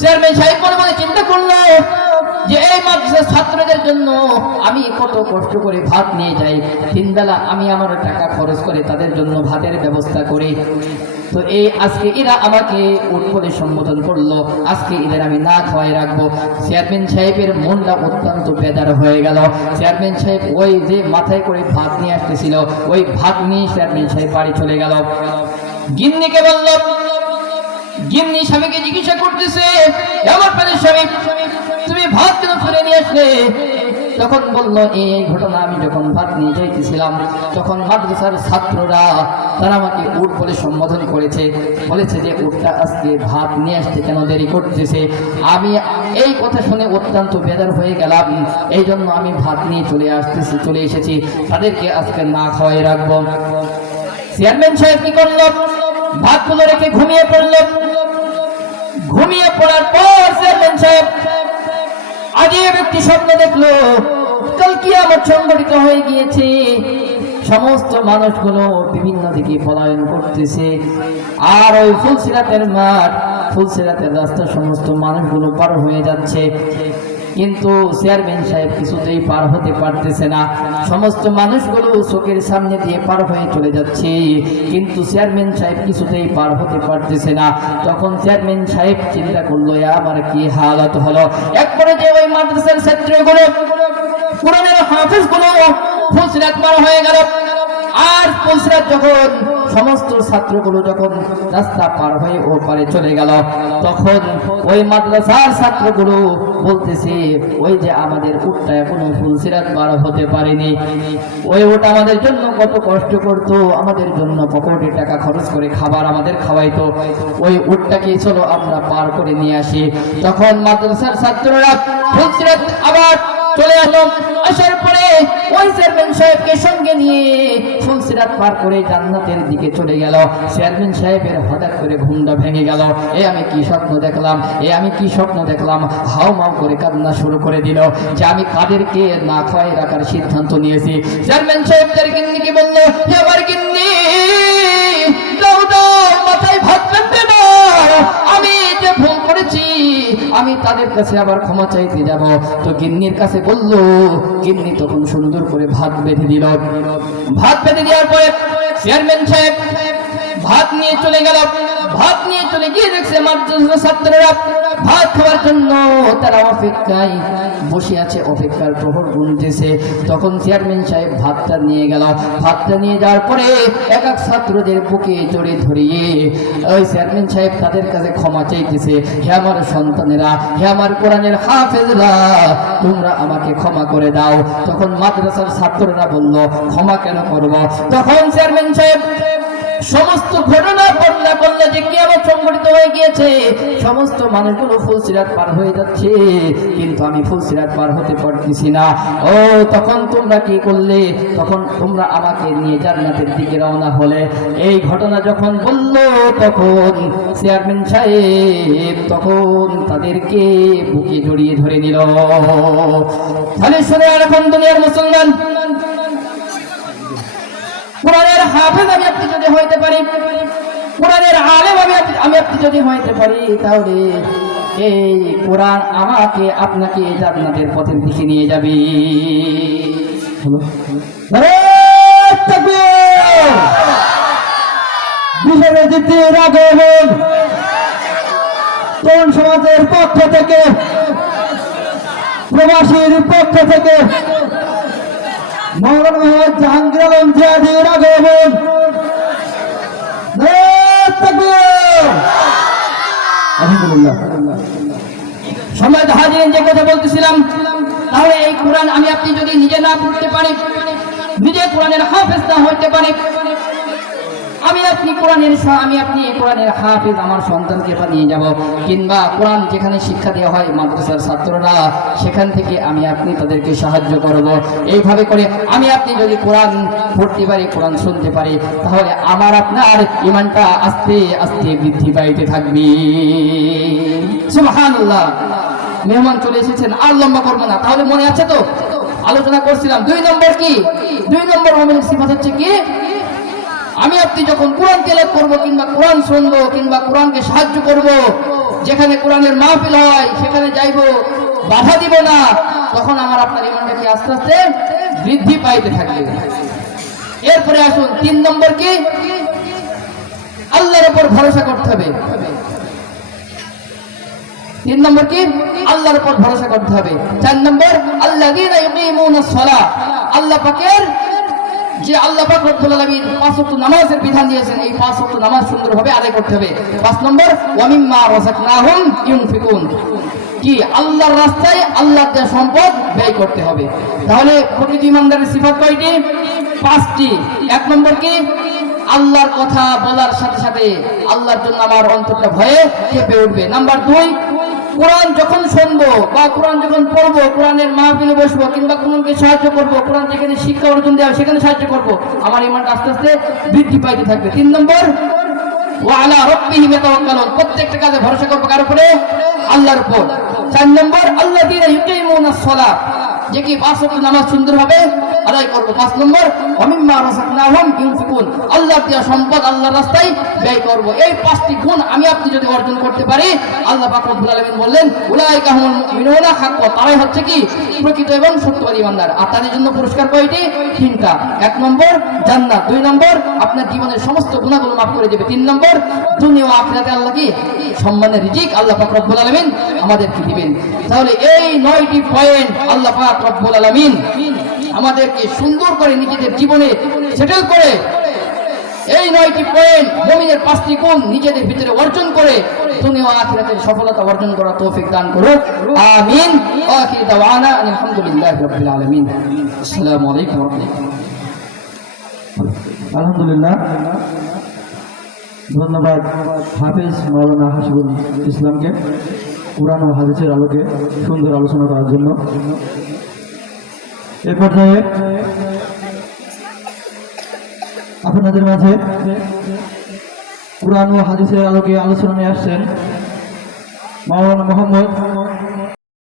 চেয়ারম্যান সাহেব মনে মনে চিন্তা করলো যে এই মাদ্রাসার ছাত্রদের জন্য আমি কত কষ্ট করে ভাত নিয়ে যাই, 3 বেলা আমি আমার টাকা খরচ করে তাদের জন্য ভাতের ব্যবস্থা করি। তো এই আজকে এরা আমাকে উট বলে সম্বোধন করলো, আজকে এদের আমি না খাওয়াই রাখবো। চেয়ারম্যান সাহেবের মনটা অত্যন্ত বেজার হয়ে গেল। চেয়ারম্যান সাহেব ওই যে মাথায় করে ভাত নিয়ে আসতেছিল, ওই ভাত নিয়ে চেয়ারম্যান সাহেব বাড়ি চলে গেল। গিন্নিকে বলল, গিন্নি স্বামীকে জিজ্ঞাসা করতেছে, আমার প্রাণের স্বামী তুমি ভাত কেন ফিরে নিয়ে আসলে? তখন বলল এই ঘটনা, আমি যখন ভাত নিয়ে যাইতেছিলাম তখন মাদ্রাসার ছাত্ররা তারা আমাকে উট বলে সম্বোধন করেছে, বলেছে যে উটটা আজকে ভাত নিয়ে আসতে কেন দেরি করতেছে। আমি এই কথা শুনে অত্যন্ত বেজার হয়ে গেলাম, এই জন্য আমি ভাত নিয়ে চলে এসেছি, তাদেরকে আজকে না খাওয়াই রাখবো। চেয়ারম্যান সাহেব কি করল? ভাতগুলো রেখে ঘুমিয়ে পড়ল। ঘুমিয়ে পড়ার পর চেয়ারম্যান সাহেব আজীব একটি স্বপ্ন দেখলো, কাল কিয়ামত সংঘটিত হয়ে গিয়েছে। সমস্ত মানুষগুলো বিভিন্ন দিকে পলায়ন করতেছে, আর ওই ফুলসিরাতের মাঠ, ফুলসিরাতের রাস্তা সমস্ত মানুষগুলো পার হয়ে যাচ্ছে। কিন্তু চেয়ারম্যান সাহেব কিছুতেই পার হতে পারতেছে না। সমস্ত মানুষগুলো চোখের সামনে দিয়ে পার হয়ে চলে যাচ্ছে, কিন্তু চেয়ারম্যান সাহেব কিছুতেই পার হতে পারতেছে না। তখন চেয়ারম্যান সাহেব চিন্তা করলো আমার কি হালত হলো। একবারে যে ওই মাদ্রাসার ছাত্রগুলো, কোরআনের হাফেজগুলো ফুলসিরাত পার হয়ে গেল। আর ফুলসিরাত যখন সমস্ত ছাত্রগুলো যখন রাস্তা পার হয়ে ও পারে চলে গেল, তখন ওই মাদ্রাসার ছাত্রগুলো বলতেছে ওই যে আমাদের উটটা এখনো ফুলসিরাত পার হতে পারেনি, ওই ওটা আমাদের জন্য কত কষ্ট করতো, আমাদের জন্য পকেটে টাকা খরচ করে খাবার আমাদের খাওয়াইতো, ওই উটটাকে চলো আমরা পার করে নিয়ে আসি। তখন মাদ্রাসার ছাত্ররা ফুলসিরাত আবার চলে আসলো। আসার পরে ওই চেয়ারম্যান সাহেবকে সঙ্গে নিয়ে ফুলসিরাত পার করে জান্নাতের দিকে চলে গেল। চেয়ারম্যান সাহেবের হঠাৎ করে ঘুমটা ভেঙে গেল। আমি কি স্বপ্ন দেখলাম, আমি কি স্বপ্ন দেখলাম, হাও মাও করে কান্না শুরু করে দিল যে আমি কাদেরকে না খাওয়াই রাখার সিদ্ধান্ত নিয়েছি। চেয়ারম্যান সাহেব তার গিন্নিকে বলল, হে আমার গিন্নি, দাও দাও মাথায় ভাত ফেলতে দাও, আমি যে ভুল করেছি আমি তাদের কাছে আবার ক্ষমা চাইতে যাব। তো গিন্নির কাছে বলল, গিন্নি তখন সুন্দর করে ভাত বেঁধে দিল। ভাত বেঁধে দেওয়ার পরে চেয়ারম্যান সাহেব ভাত নিয়ে চলে গেল। ভাত নিয়ে চলে গিয়ে দেখছে মাদ্রাসার ছাত্ররা ভাত খাওয়ার জন্য তারা অপেক্ষায় বসে আছে, অপেক্ষার প্রহর গুনতেছে। তখন চেয়ারম্যান সাহেব ভাতটা নিয়ে গেল। ভাতটা নিয়ে যাওয়ার পরে এক এক ছাত্রদের বুকে জড়ে ধরিয়ে ওই চেয়ারম্যান সাহেব তাদের কাছে ক্ষমা চাইতেছে, হে আমার সন্তানেরা, হে আমার কোরআনের হাফেজরা, তোমরা আমাকে ক্ষমা করে দাও। তখন মাদ্রাসার ছাত্ররা বলল, ক্ষমা কেন করব? তখন চেয়ারম্যান সাহেব সমস্ত ঘটনা বর্ণনা করলে যে কিয়ামত সংঘটিত হয়ে গিয়েছে, সমস্ত মানুষগুলো ফুলসিরাত পার হয়ে যাচ্ছে, কিন্তু আমি ফুলসিরাত পার হতে পারতেছি না। ও তখন তোমরা কি করলে? তখন তোমরা আমাকে নিয়ে জান্নাতের দিকে রওনা হলে। এই ঘটনা যখন বলল, তখন চেয়ারম্যান সাহেব তখন তাদেরকে বুকে জড়িয়ে ধরে নিল। তাহলে শুনে আর এখন দুনিয়ার মুসলমান, কোরআনের হাফেজ আমি আপনি যদি হইতে পারি, কোরআনের আলেম আমি আপনি যদি হইতে পারি, তাহলে এই কোরআন আমাকে আপনাকে জান্নাতের পথের দিকে নিয়ে যাবে। নেতৃত্বের আগমন তরুণ সমাজের পক্ষ থেকে, প্রবাসীর পক্ষ থেকে মাওলানা মোহাম্মদ জাহাঙ্গীর আলম জিয়াদের আগমন। নারায়ে তাকবীর। আলহামদুলিল্লাহ। সম্মানিত হাজিরিন, যে কথা বলতেছিলাম, তাহলে এই কোরআন আমি আপনি যদি নিজে না পড়তে পারি, নিজে কোরআনের হাফেজ না হইতে পারি, আমি আপনি কোরআনের হাফেজ আমার সন্তানকে বানিয়ে যাব, কিংবা কোরআন যেখানে শিক্ষা দেওয়া হয় মাদ্রাসার ছাত্ররা, সেখান থেকে আমি আপনি তাদেরকে সাহায্য করব। এইভাবে করে আমি আপনি যদি কোরআন পড়তে পারি, কোরআন শুনতে পারি, তাহলে আমার আপনার ঈমানটা আস্তে আস্তে বৃদ্ধি পাইতে থাকবে। সুবহানাল্লাহ। মেহমান চলে এসেছেন, আর লম্বা করবো না। তাহলে মনে আছে তো, আলোচনা করছিলাম 2 নম্বর কি, 2 নম্বর মুমিনের সিফাত হচ্ছে কি, আমি আপনি যখন কোরআন তেলাওয়াত করব, কিংবা কোরআন শুনবো, কিংবা কোরআনকে সাহায্য করব, যেখানে কোরআনের মাহফিল হয় সেখানে যাইব, বাধা দিব না, তখন আমার আপনার ঈমানটা কি আস্তে আস্তে বৃদ্ধি পাইতে থাকবে। এরপরে আসুন 3 নম্বর কি, আল্লাহর উপর ভরসা করতে হবে। 3 নম্বর কি, আল্লাহর উপর ভরসা করতে হবে। 4 নম্বর আল্লাযীনা ইউকিমুনাস সালাহ, আল্লাহ পাকের যে আল্লাহ পাক রব্বুল আলামিন 5 ওয়াক্ত নামাজের বিধান দিয়েছেন, এই 5 ওয়াক্ত নামাজ সুন্দরভাবে আদায় করতে হবে। 5 নম্বর ওয়া মিম্মা রাযাকনাহুম ইউনফিকুন, কি আল্লাহর রাস্তায় আল্লাহর দেওয়া সম্পদ ব্যয় করতে হবে। তাহলে প্রকৃত ইমানদারের সিফাত কয়টি? 5টি। 1 নম্বর কি, আল্লাহর কথা বলার সাথে সাথে আল্লাহর জন্য আমার অন্তরটা ভয়ে কেঁপে উঠবে। নাম্বার 2, কোরআন যখন শুনবো বা কোরআন যখন পড়বো, কোরআনের মাহফিলে বসবো, কিংবা কোরআনকে সাহায্য করবো, কোরআন যেখানে শিক্ষা অর্জন দেওয়া সেখানে সাহায্য করবো, আমার ঈমানটা আস্তে আস্তে বৃদ্ধি পাইতে থাকবে। 3 নম্বর ওয়া আলা রাব্বিহিম ইয়াতাওয়াক্কালুন, প্রত্যেকটা কাজে ভরসা করবো কার উপরে? আল্লাহর উপর। 4 নম্বর আল্লাযীনা ইউকিমুনাস সালাহ, যে কি 5 ওয়াক্ত নামাজ সুন্দরভাবে আদায় করবো। 5 নম্বর ওয়া মিম্মা রাযাকনাহুম ইউনফিকুন, আল্লাহর দেওয়া সম্পদ আল্লাহর রাস্তায় ব্যয় করব। এই 5টি গুণ আমি আপনি যদি অর্জন করতে পারি, আল্লাহ পাক রব্বুল আলামিন বললেন উলাইকা হুমুল মুমিনুনা হাক্কান, তারাই হচ্ছে কি প্রকৃত এবং সত্যবাদী ইমানদার। আর তাদের জন্য পুরস্কার কয়টি? 3টা। 1 নম্বর জান্নাত, 2 নম্বর আপনার জীবনের সমস্ত গুনাহগুলো মাফ করে দেবে, 3 নম্বর দুনিয়া ও আখিরাতে আল্লাহ কি সম্মানের রিজিক আল্লাহ পাক রব্বুল আলামিন আমাদেরকে দিবেন। তাহলে এই 9টি পয়েন্ট আল্লাহ পাক রব্বুল আলামিন আমাদেরকে সুন্দর করে নিজেদের জীবনে সেটেল করে, এই 9টি পয়েন্ট মুমিনের 5টি গুণ নিজেদের ভিতরে অর্জন করে দুনিয়া ও আখিরাতের সফলতা অর্জন করার তৌফিক দান করুক। আমিন। ওয়া আখিরু দাওয়ানা আলহামদুলিল্লাহি রাব্বিল আলামিন। আসসালামু আলাইকুম ওয়া রাহমাতুল্লাহ। আলহামদুলিল্লাহ। ধন্যবাদ হাফেজ মাওলানা হাসিবুল ইসলামকে কোরআন ও হাদিসের আলোকে সুন্দর আলোচনা করার জন্য। এ পর্যায়ে আপনাদের মাঝে কোরআন ও হাদিসের আলোকে আলোচনা নিয়ে আসছেন মাওলানা মোহাম্মদ